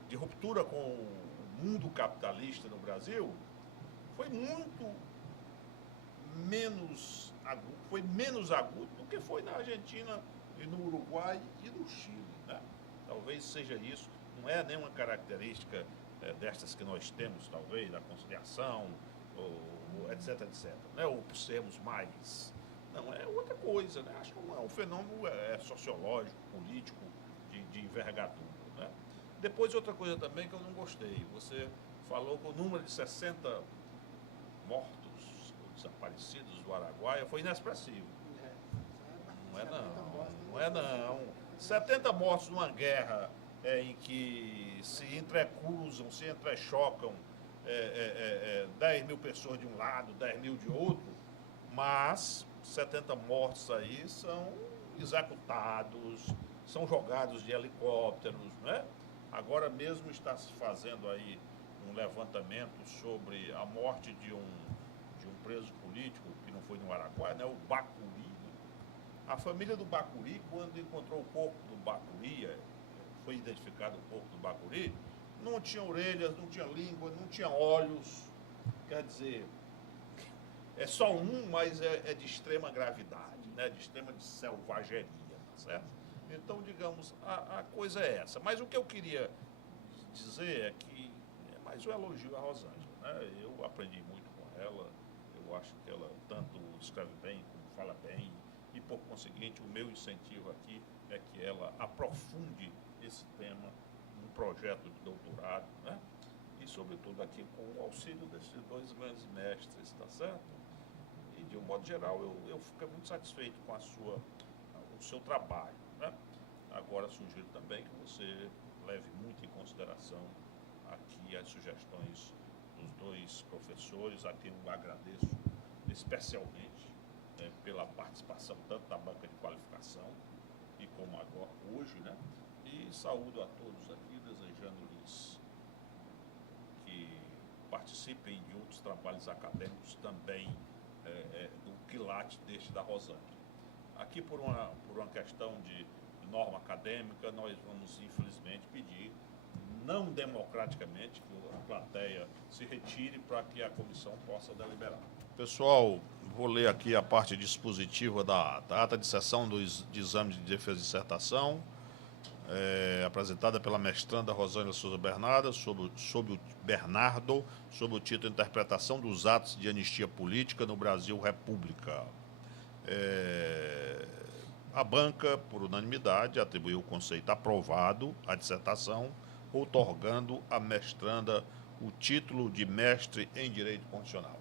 de ruptura com o mundo capitalista no Brasil foi muito menos agudo do que foi na Argentina e no Uruguai e no Chile, né? Talvez seja isso, não é nenhuma característica destas que nós temos, talvez, da conciliação, ou etc, etc, né? Ou por sermos mais. Não, é outra coisa, né? Acho que é um fenômeno sociológico, político, de envergadura, né? Depois, outra coisa também que eu não gostei, você falou que o número de 60 mortos, desaparecidos do Araguaia foi inexpressivo. Não é não. 70 mortos numa guerra em que se entrecruzam, se entrechocam 10 mil pessoas de um lado, 10 mil de outro, mas 70 mortos aí são executados, são jogados de helicópteros, né? Agora mesmo está se fazendo aí um levantamento sobre a morte de um preso político que não foi no Araguaia, né? O Bacuri. A família do Bacuri, quando encontrou o corpo do Bacuri, foi identificado o corpo do Bacuri, não tinha orelhas, não tinha língua, não tinha olhos. Quer dizer, é só um, mas é de extrema gravidade, né? De extrema selvageria, tá certo? Então, digamos, a coisa é essa. Mas o que eu queria dizer é que é mais um elogio à Rosângela, né? Eu aprendi muito com ela, eu acho que ela tanto escreve bem como fala bem, e por conseguinte o meu incentivo aqui é que ela aprofunde esse tema num projeto de doutorado, né? E sobretudo aqui com o auxílio desses dois grandes mestres, tá certo? E de um modo geral eu fico muito satisfeito com o seu trabalho, né? Agora sugiro também que você leve muito em consideração aqui as sugestões dos dois professores, a quem eu agradeço especialmente pela participação tanto da banca de qualificação e como agora hoje, né? E saúdo a todos aqui, desejando-lhes que participem de outros trabalhos acadêmicos também do quilate deste da Rosângela. Aqui por uma questão de norma acadêmica, nós vamos infelizmente pedir não democraticamente, que a plateia se retire para que a comissão possa deliberar. Pessoal, vou ler aqui a parte dispositiva da ata. A ata de sessão de exame de defesa de dissertação, apresentada pela mestranda Rosângela Souza Bernardo, sob o título Interpretação dos Atos de Anistia Política no Brasil República. A banca, por unanimidade, atribuiu o conceito aprovado à dissertação, outorgando à mestranda o título de mestre em Direito Constitucional.